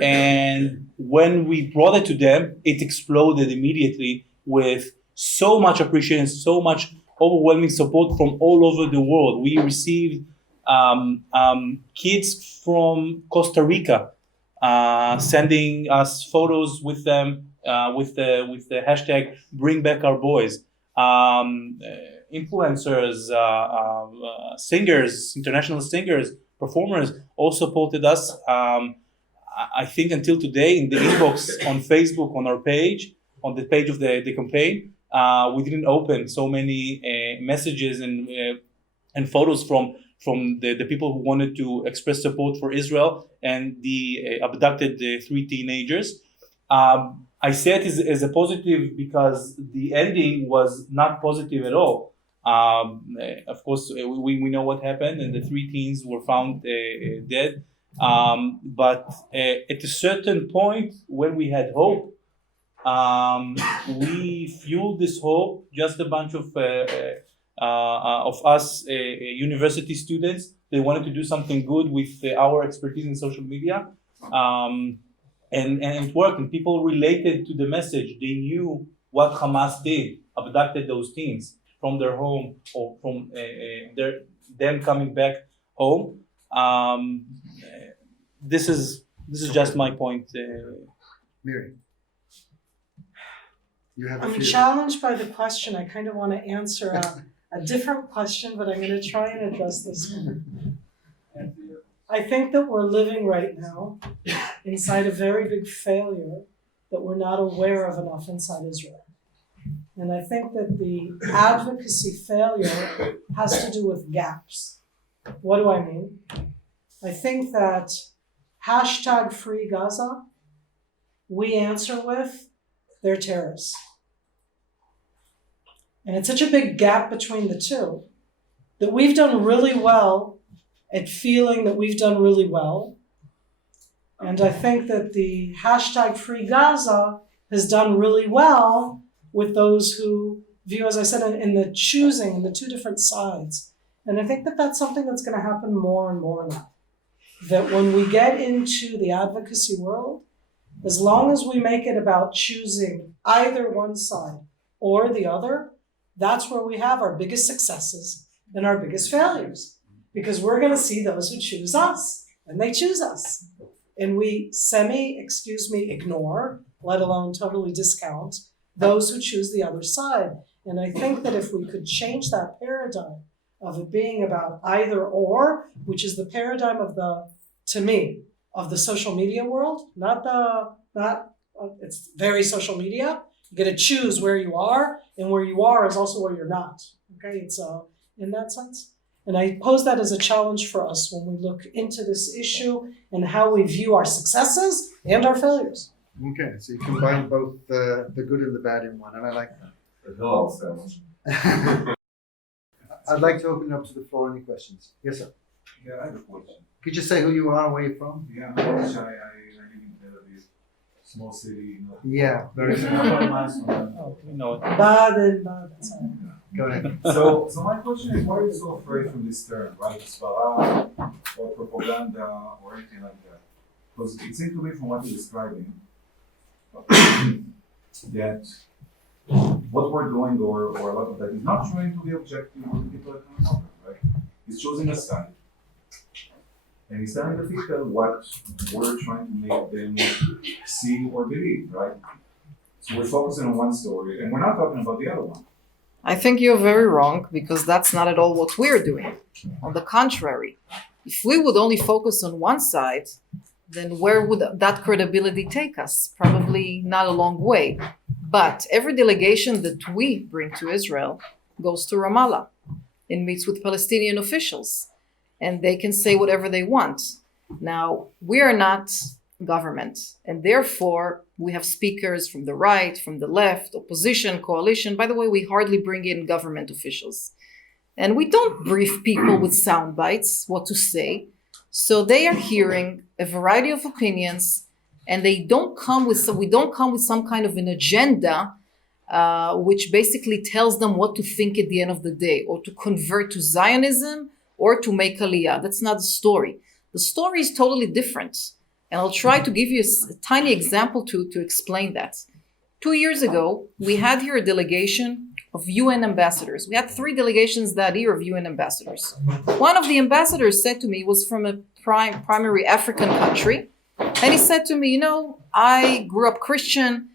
and when we brought it to them, it exploded immediately with so much appreciation, so much overwhelming support from all over the world. We received kids from Costa Rica sending us photos with them with the hashtag Bring Back Our Boys. Influencers, singers, international singers, performers all supported us. I think until today in the inbox on Facebook, on our page, on the page of the campaign, we didn't open so many messages and photos from the people who wanted to express support for Israel and the abducted 3 teenagers. I say it as a positive because the ending was not positive at all. Of course, we know what happened, and the 3 teens were found dead. But at a certain point, when we had hope, we fueled this hope. Just a bunch of us university students. They wanted to do something good with our expertise in social media, and it worked. And people related to the message. They knew what Hamas did, abducted those teens from their home or from them coming back home. This is just my point. Miri, you have a I'm few. challenged by the question. I kind of want to answer a different question, but I'm going to try and address this one. I think that we're living right now inside a very big failure that we're not aware of enough inside Israel. And I think that the advocacy failure has to do with gaps. What do I mean? I think that hashtag Free Gaza, we answer with, they're terrorists. And it's such a big gap between the two that we've done really well at feeling that we've done really well. And I think that the hashtag Free Gaza has done really well with those who view, as I said, in the choosing, the 2 different sides. And I think that that's something that's going to happen more and more now. That when we get into the advocacy world, as long as we make it about choosing either one side or the other, that's where we have our biggest successes and our biggest failures. Because we're going to see those who choose us, and they choose us. And we ignore, let alone totally discount, those who choose the other side. And I think that if we could change that paradigm of it being about either or, which is the paradigm of to me, of the social media world, it's very social media. You get to choose where you are, and where you are is also where you're not. Okay, it's in that sense. And I pose that as a challenge for us when we look into this issue and how we view our successes and our failures. Okay, so you combine both the good and the bad in one, and I like that. It helps so much. I'd like to open it up to the floor. Any questions? Yes, sir. Yeah, I have a question. Could you say who you are and where you're from? Yeah, I live in Tel Aviv, small city. Yeah, very good. Oh, we know it. Baden. Sorry. Go ahead. So my question is, why are you so afraid from this term, right? Svara or propaganda or anything like that? Because it seems to me from what you're describing that what we're doing or a lot of that is not trying to be objective with the people that are coming over, right? He's choosing a side. And he's telling the people what we're trying to make them see or believe, right? So we're focusing on one story, and we're not talking about the other one. I think you're very wrong because that's not at all what we're doing. On the contrary, if we would only focus on one side, then where would that credibility take us? Probably not a long way. But every delegation that we bring to Israel goes to Ramallah and meets with Palestinian officials, and they can say whatever they want. Now, we are not government, and therefore we have speakers from the right, from the left, opposition, coalition. By the way, we hardly bring in government officials. And we don't brief people with sound bites what to say. So they are hearing a variety of opinions, and we don't come with some kind of an agenda which basically tells them what to think at the end of the day, or to convert to Zionism or to make Aliyah. That's not the story. The story is totally different. And I'll try to give you a tiny example to explain that. 2 years ago, we had here a delegation of UN ambassadors. We had 3 delegations that year of UN ambassadors. One of the ambassadors said to me, was from a primary African country, and he said to me, you know, I grew up Christian.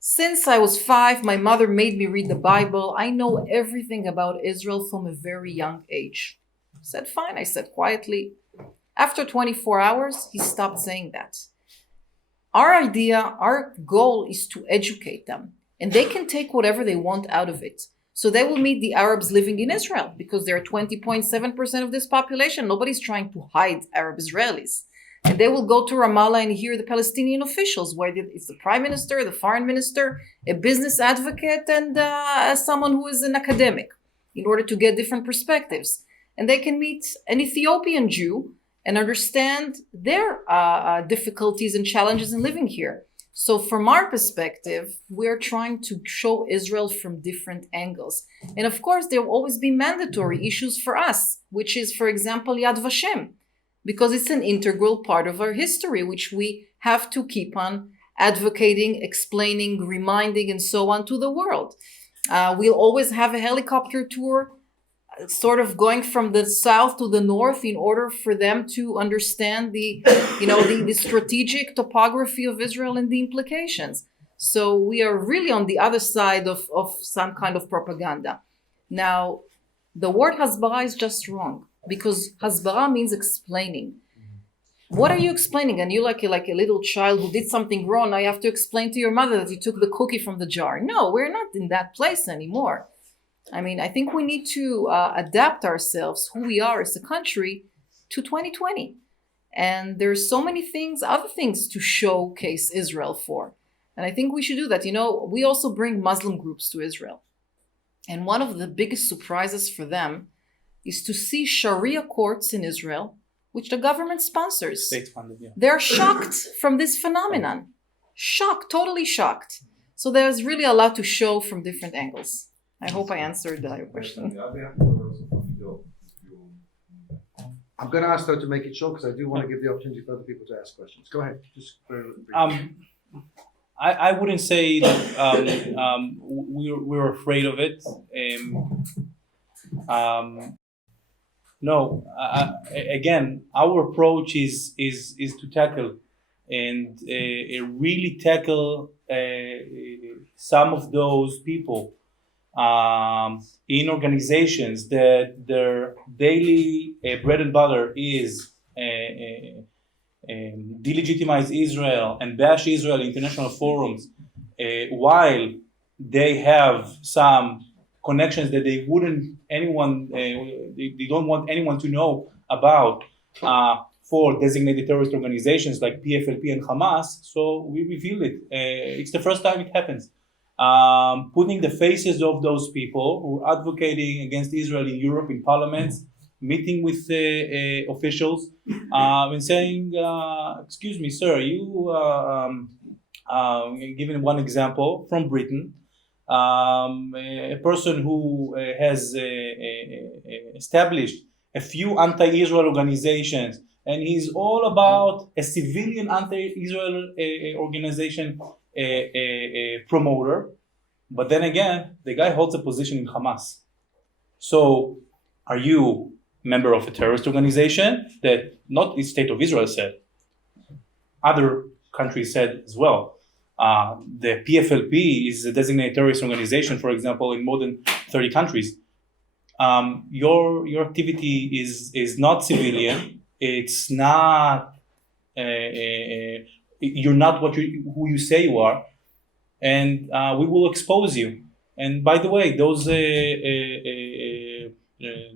Since I was 5, my mother made me read the Bible. I know everything about Israel from a very young age. I said, fine, I said quietly. After 24 hours, he stopped saying that. Our goal is to educate them, and they can take whatever they want out of it. So they will meet the Arabs living in Israel because they're 20.7% of this population. Nobody's trying to hide Arab Israelis. And they will go to Ramallah and hear the Palestinian officials, whether it's the prime minister, the foreign minister, a business advocate, and someone who is an academic, in order to get different perspectives. And they can meet an Ethiopian Jew and understand their difficulties and challenges in living here. So from our perspective, we're trying to show Israel from different angles. And of course, there will always be mandatory issues for us, which is, for example, Yad Vashem, because it's an integral part of our history, which we have to keep on advocating, explaining, reminding, and so on to the world. We'll always have a helicopter tour, sort of going from the south to the north, in order for them to understand the strategic topography of Israel and the implications. So we are really on the other side of some kind of propaganda. Now, the word Hasbara is just wrong, because Hasbara means explaining. What are you explaining? And you're like a little child who did something wrong. Now you have to explain to your mother that you took the cookie from the jar. No, we're not in that place anymore. I mean, I think we need to adapt ourselves, who we are as a country, to 2020. And there's so many things, other things to showcase Israel for. And I think we should do that. You know, we also bring Muslim groups to Israel. And one of the biggest surprises for them is to see Sharia courts in Israel, which the government sponsors. State-funded, yeah. They're shocked from this phenomenon. Shocked, totally shocked. So there's really a lot to show from different angles. I hope I answered your question. I'm going to ask though to make it short, because I do want to give the opportunity for other people to ask questions. Go ahead. Just very briefly. I wouldn't say that we're afraid of it. No, again, our approach is to tackle and really tackle some of those people in organizations that their daily bread and butter is delegitimize Israel and bash Israel in international forums, while they have some connections that they don't want anyone to know about for designated terrorist organizations like PFLP and Hamas. So we reveal it. It's the first time it happens. Putting the faces of those people who are advocating against Israel in Europe in parliaments, meeting with officials, and saying, excuse me, sir, giving one example from Britain, a person who has established a few anti-Israel organizations, and he's all about a civilian anti-Israel organization promoter, but then again, the guy holds a position in Hamas. So, are you a member of a terrorist organization that not the state of Israel said, other countries said as well? The PFLP is a designated terrorist organization, for example, in more than 30 countries. Your activity is not civilian. It's not. You're not who you say you are, and we will expose you. And by the way, those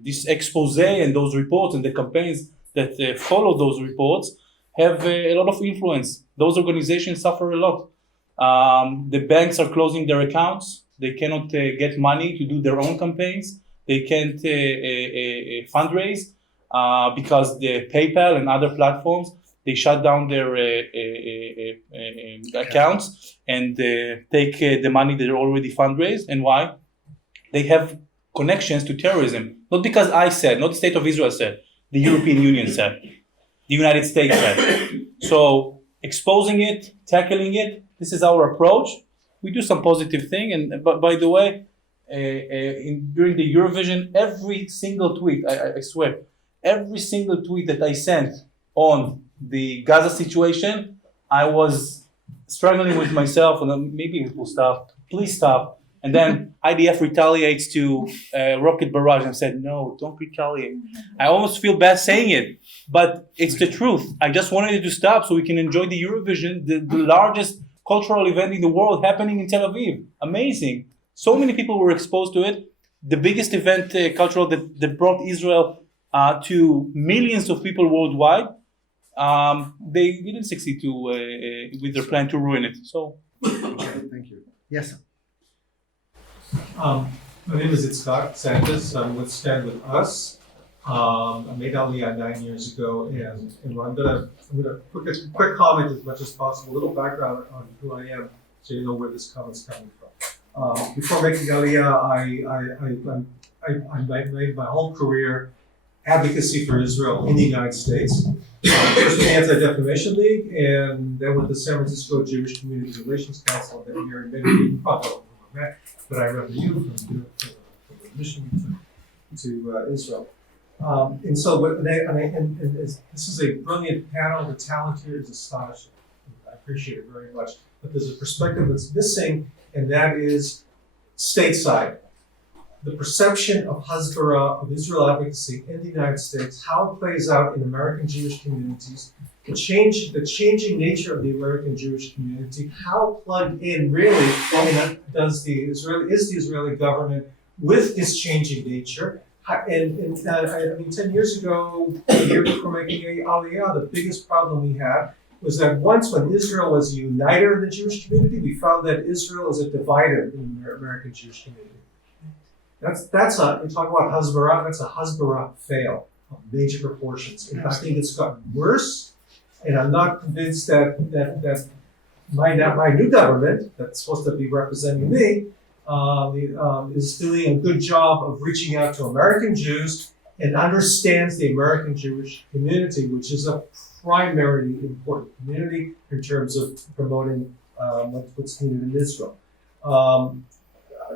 this expose and those reports and the campaigns that follow those reports have a lot of influence. Those organizations suffer a lot. The banks are closing their accounts. They cannot get money to do their own campaigns. They can't fundraise because the PayPal and other platforms, they shut down their accounts and take the money they're already fundraised. And why? They have connections to terrorism. Not because I said, not the State of Israel said, the European Union said, the United States said. So exposing it, tackling it, this is our approach. We do some positive thing. And but by the way, during the Eurovision, every single tweet, I swear, every single tweet that I sent on the Gaza situation, I was struggling with myself, and maybe it will stop. Please stop. And then IDF retaliates to rocket barrage and said, no, don't retaliate. I almost feel bad saying it, but it's the truth. I just wanted it to stop so we can enjoy the Eurovision, the largest cultural event in the world happening in Tel Aviv. Amazing. So many people were exposed to it. The biggest event cultural that brought Israel to millions of people worldwide. They didn't succeed with their plan to ruin it. So, Okay, thank you. Yes, sir. My name is Itzhak Santos. I'm with Stand With Us. I made Aliyah 9 years ago, and I'm gonna quick comment as much as possible, a little background on who I am, so you know where this comment's coming from. Before making Aliyah, I made my whole career advocacy for Israel in the United States. First the Anti-Defamation League, and then with the San Francisco Jewish Community Relations Council. I've been here in many you probably don't know that, but I remember you from the mission to Israel. And so, this is a brilliant panel. The talent here is astonishing. I appreciate it very much. But there's a perspective that's missing, and that is stateside. The perception of Hasbara, of Israel advocacy in the United States, how it plays out in American Jewish communities, the changing nature of the American Jewish community, how plugged in really is the Israeli government with its changing nature. And 10 years ago, a year before making Aliyah, the biggest problem we had was that once when Israel was a uniter in the Jewish community, we found that Israel is a divider in the American Jewish community. You talk about Hasbara, that's a Hasbara fail of major proportions. In fact, I think it's gotten worse, and I'm not convinced that my new government, that's supposed to be representing me, is doing a good job of reaching out to American Jews and understands the American Jewish community, which is a primarily important community in terms of promoting what's needed in Israel.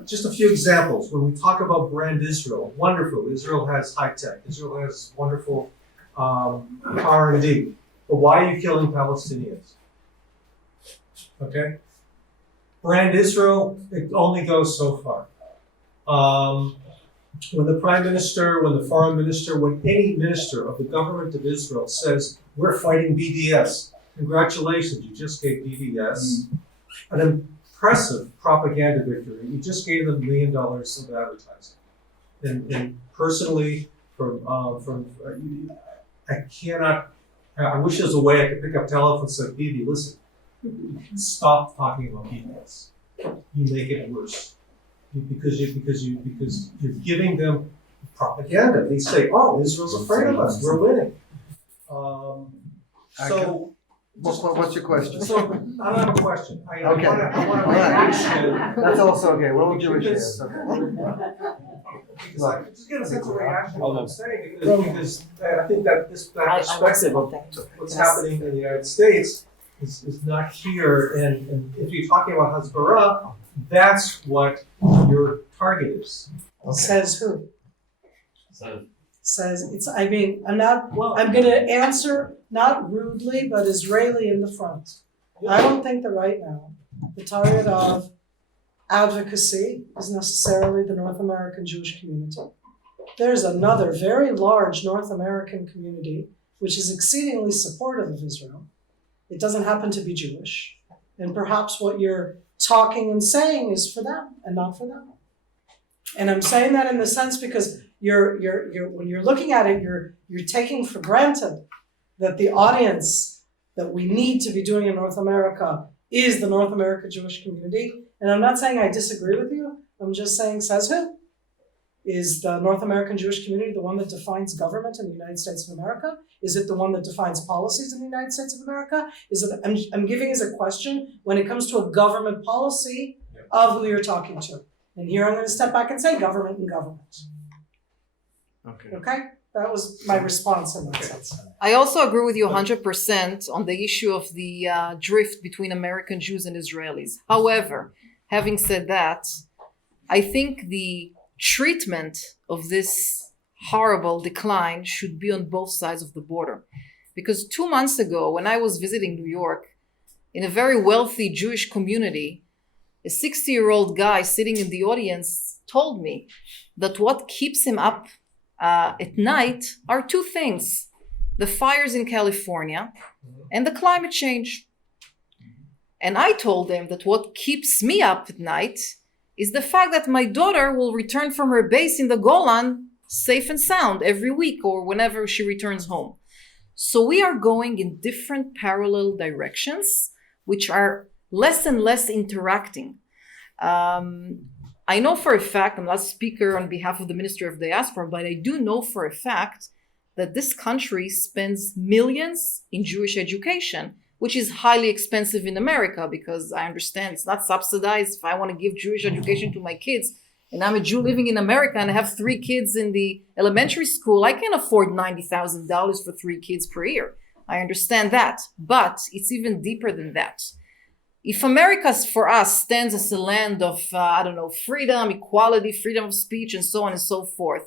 Just a few examples. When we talk about brand Israel, wonderful. Israel has high tech. Israel has wonderful R&D. But why are you killing Palestinians? Okay? Brand Israel, it only goes so far. When the prime minister, when the foreign minister, when any minister of the government of Israel says, we're fighting BDS, congratulations, you just gave BDS an impressive propaganda victory. You just gave them $1 million of advertising. And personally, I wish there was a way I could pick up telephone and say, Bibi, listen, stop talking about BDS. You make it worse. Because you're giving them propaganda. They say, "Oh, Israel's afraid of us. We're winning." What's your question? So I don't have a question. I Okay. want a All right. reaction. That's also okay. We're all Jewish here. Because- It's okay. Because I just get a sense of reaction to what I'm saying because I think that that perspective of what's happening in the United States is not here. And if you're talking about Hasbara, that's what your target is. Says who? Says it's. I mean, I'm going to answer not rudely, but Israeli in the front. I don't think the right now the target of advocacy is necessarily the North American Jewish community. There's another very large North American community which is exceedingly supportive of Israel. It doesn't happen to be Jewish. And perhaps what you're talking and saying is for them and not for them. And I'm saying that in the sense because you're when you're looking at it, you're taking for granted that the audience that we need to be doing in North America is the North American Jewish community. And I'm not saying I disagree with you. I'm just saying, says who? Is the North American Jewish community the one that defines government in the United States of America? Is it the one that defines policies in the United States of America? Is it? I'm giving as a question when it comes to a government policy of who you're talking to. And here I'm going to step back and say government and government. Okay. Okay? That was my response in that sense. I also agree with you 100% on the issue of the drift between American Jews and Israelis. However, having said that, I think the treatment of this horrible decline should be on both sides of the border. Because 2 months ago, when I was visiting New York, in a very wealthy Jewish community, a 60-year-old guy sitting in the audience told me that what keeps him up at night are two things: the fires in California and the climate change. And I told him that what keeps me up at night is the fact that my daughter will return from her base in the Golan safe and sound every week or whenever she returns home. So we are going in different parallel directions, which are less and less interacting. I know for a fact, I'm not a speaker on behalf of the Ministry of Diaspora, but I do know for a fact that this country spends millions in Jewish education, which is highly expensive in America because I understand it's not subsidized. If I want to give Jewish education to my kids, and I'm a Jew living in America and I have 3 kids in the elementary school, I can't afford $90,000 for 3 kids per year. I understand that, but it's even deeper than that. If America for us stands as a land of, freedom, equality, freedom of speech, and so on and so forth,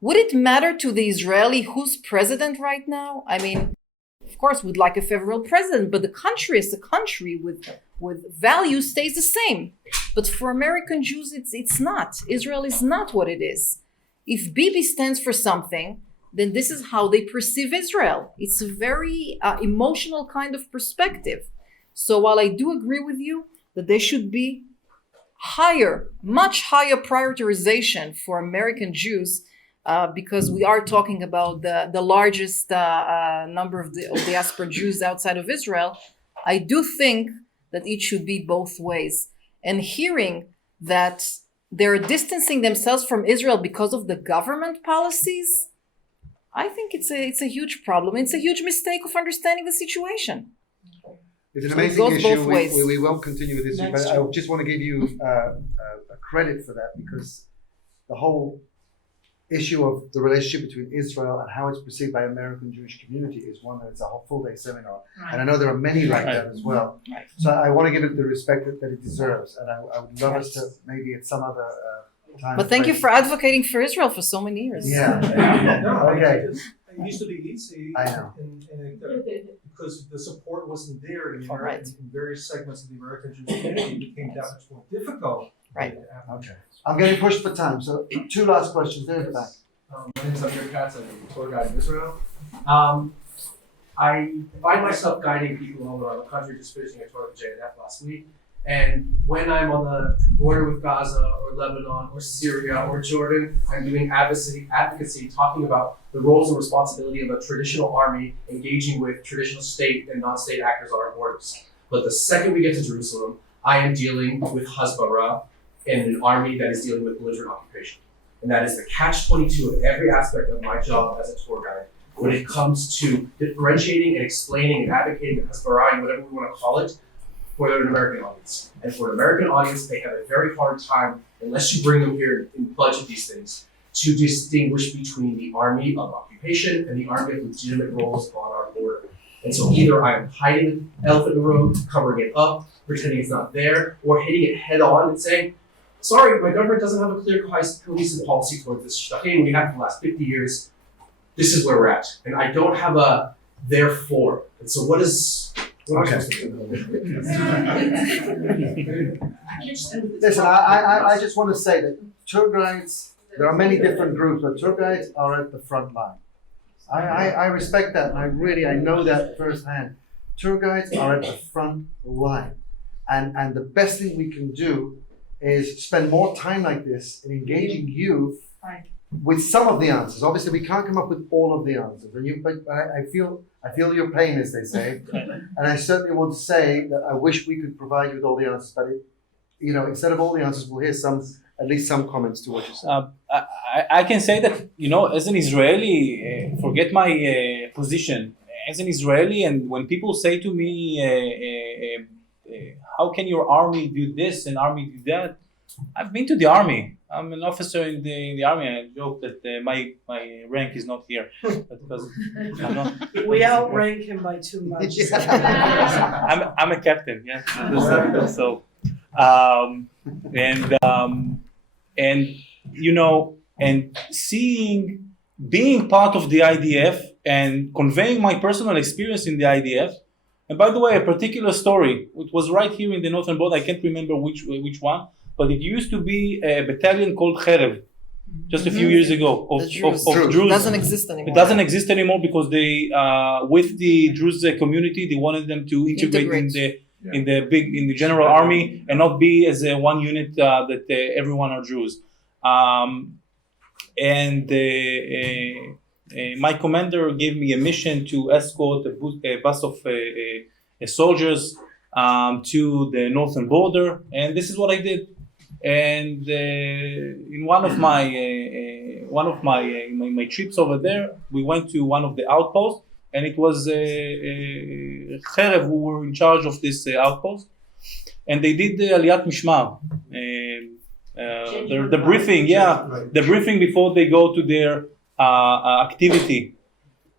would it matter to the Israeli who's president right now? I mean, of course, we'd like a federal president, but the country as a country with values stays the same. But for American Jews, it's not. Israel is not what it is. If Bibi stands for something, then this is how they perceive Israel. It's a very emotional kind of perspective. So while I do agree with you that there should be much higher prioritization for American Jews, because we are talking about the largest number of diaspora Jews outside of Israel, I do think that it should be both ways. And hearing that they're distancing themselves from Israel because of the government policies, I think it's a huge problem. It's a huge mistake of understanding the situation. It's an So it amazing goes both issue. ways. We will continue with this, Next but I year. just want to give you a credit for that because the whole issue of the relationship between Israel and how it's perceived by American Jewish community is one that's a whole full-day seminar. And I know there are many like that as well. Right. So I want to give it the respect that it deserves. And I would love us to maybe at some other time. But thank you for advocating for Israel for so many years. Yeah. No, Okay. it used to be easy. I know. Because the support wasn't there in, Right. in various segments of the American Jewish community, it became that much more difficult. Right. Okay. I'm getting pushed for time, so 2 last questions there at the back. My name is Amir Katz. I'm a tour guide in Israel. I find myself guiding people all around the country, just finishing a tour of JNF last week. And when I'm on the border with Gaza or Lebanon or Syria or Jordan, I'm doing advocacy, talking about the roles and responsibility of a traditional army engaging with traditional state and non-state actors on our borders. But the second we get to Jerusalem, I am dealing with Hasbara and an army that is dealing with belligerent occupation. And that is the catch-22 of every aspect of my job as a tour guide when it comes to differentiating and explaining and advocating Hasbara and whatever we want to call it for an American audience. And for an American audience, they have a very hard time, unless you bring them here and budget these things, to distinguish between the army of occupation and the army of legitimate roles on our border. And so either I'm hiding the elephant in the room, covering it up, pretending it's not there, or hitting it head on and saying, sorry, my government doesn't have a clear cohesive policy towards this shטחים. We have for the last 50 years. This is where we're at. And I don't have a therefore. And so what is Okay. Listen, I just want to say that tour guides, there are many different groups, but tour guides are at the front line. I respect that, and I know that firsthand. Tour guides are at the front line. And the best thing we can do is spend more time like this in engaging you with some of the answers. Obviously, we can't come up with all of the answers, but I feel your pain, as they say, and I certainly want to say that I wish we could provide you with all the answers. But instead of all the answers, we'll hear at least some comments to what you said. I can say that as an Israeli, forget my position. As an Israeli, and when people say to me, "How can your army do this and army do that?" I've been to the army. I'm an officer in the army. I joke that my rank is not here, because I'm not. We outrank him by too much. I'm a captain. Yeah. So, and being part of the IDF and conveying my personal experience in the IDF. And by the way, a particular story. It was right here in the northern border. I can't remember which one. But it used to be a battalion called Cherev, just a few years ago, of Druze. It doesn't exist anymore. It doesn't exist anymore because they, with the Druze community, they wanted them to integrate in the general army and not be as a one unit that everyone are Druze. My commander gave me a mission to escort a bus of soldiers to the northern border, and this is what I did. And in one of my trips over there, we went to one of the outposts, and it was Cherev who were in charge of this outpost, and they did the Aliyat Mishmar, the briefing, the briefing before they go to their activity.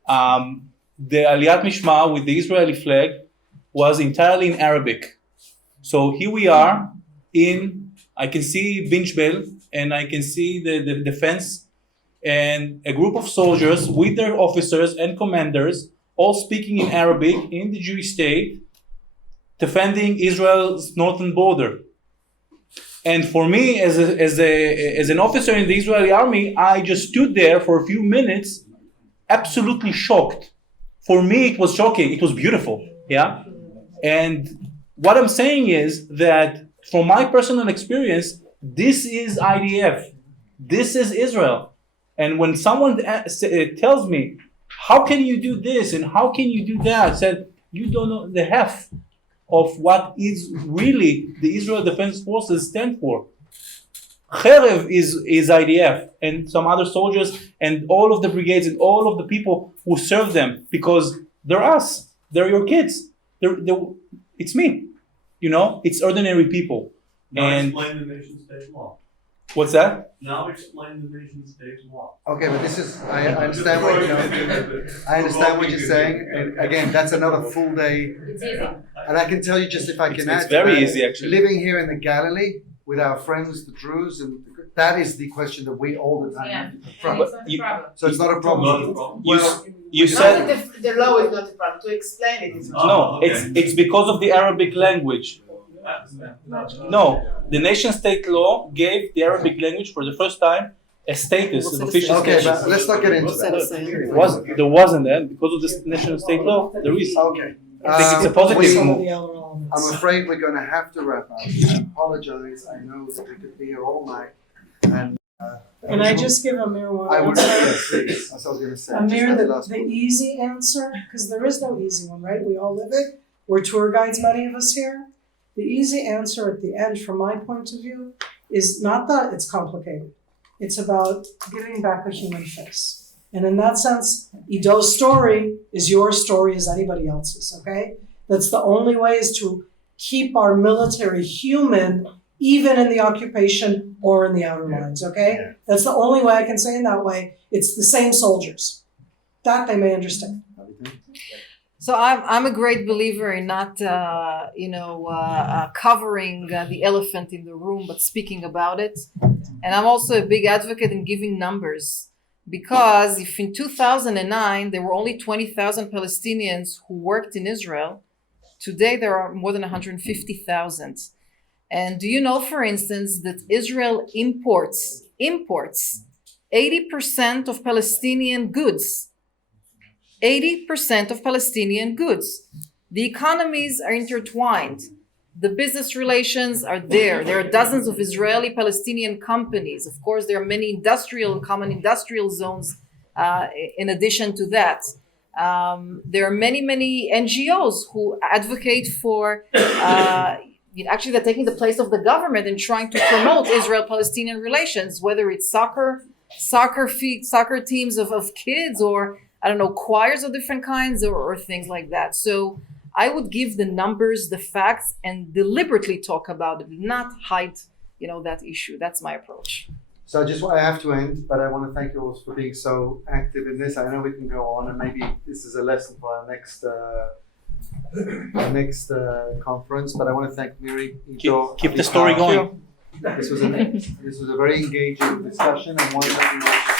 The Aliyat Mishmar with the Israeli flag was entirely in Arabic. So here we are I can see Binjbel, and I can see the defense, and a group of soldiers with their officers and commanders, all speaking in Arabic in the Jewish state, defending Israel's northern border. And for me, as an officer in the Israeli army, I just stood there for a few minutes, absolutely shocked. For me, it was shocking. It was beautiful. Yeah. And what I'm saying is that from my personal experience, this is IDF. This is Israel. And when someone tells me, how can you do this and how can you do that? I said, you don't know the half of what is really the Israel Defense Forces stand for. Cherev is IDF and some other soldiers and all of the brigades and all of the people who serve them, because they're us. They're your kids. It's me. It's ordinary people. Now And explain the nation state law. what's that? Now explain the nation state law. Okay, but this is I understand what I understand what you're saying. And again, that's another full day. It's easy. And I can tell you, just if I can It's add, very to that, easy, actually. Living here in the Galilee with our friends, the Druze, and that is the question that we all the time Yeah. have to And confront. it's not a problem. So it's not a Not a problem. problem. You Not said that the law is not a problem. To explain it is not. no. okay. It's because of the Arabic language. No, the nation-state law gave the Arabic language for the first time a status, an official Okay, status. but let's not get into that. There wasn't that because of this nation-state law. There is. Okay. I think it's a positive we- Some of move. the other elements. I'm afraid we're going to have to wrap up. I apologize. I know that we could be here all night. And Can I just give Amir one I would. answer? Yes, please. That's what I was going to say. Just Amir, let the, last the one. easy answer, because there is no easy one, right? We all live it. We're tour guides, many of us here. The easy answer at the end, from my point of view, is not that it's complicated. It's about giving back a human face. And in that sense, Ido's story is your story as anybody else's, okay? That's the only way, is to keep our military human, even in the occupation or in the outer lines, okay? That's the only way I can say in that way. It's the same soldiers. That they may understand. So I'm a great believer in not covering the elephant in the room, but speaking about it. And I'm also a big advocate in giving numbers, because if in 2009 there were only 20,000 Palestinians who worked in Israel, Today, there are more than 150,000. And do you know, for instance, that Israel imports 80% of Palestinian goods? 80% of Palestinian goods. The economies are intertwined. The business relations are there. There are dozens of Israeli-Palestinian companies. Of course, there are many common industrial zones in addition to that. There are many NGOs who advocate for, actually they're taking the place of the government and trying to promote Israel-Palestinian relations, whether it's soccer teams of kids, or I don't know, choirs of different kinds, or things like that. So I would give the numbers, the facts, and deliberately talk about it, not hide, that issue. That's my approach. So I have to end, but I want to thank you all for being so active in this. I know we can go on, and maybe this is a lesson for our next conference. But I want to thank Miri. Keep the story going. This was a very engaging discussion, and one that we want to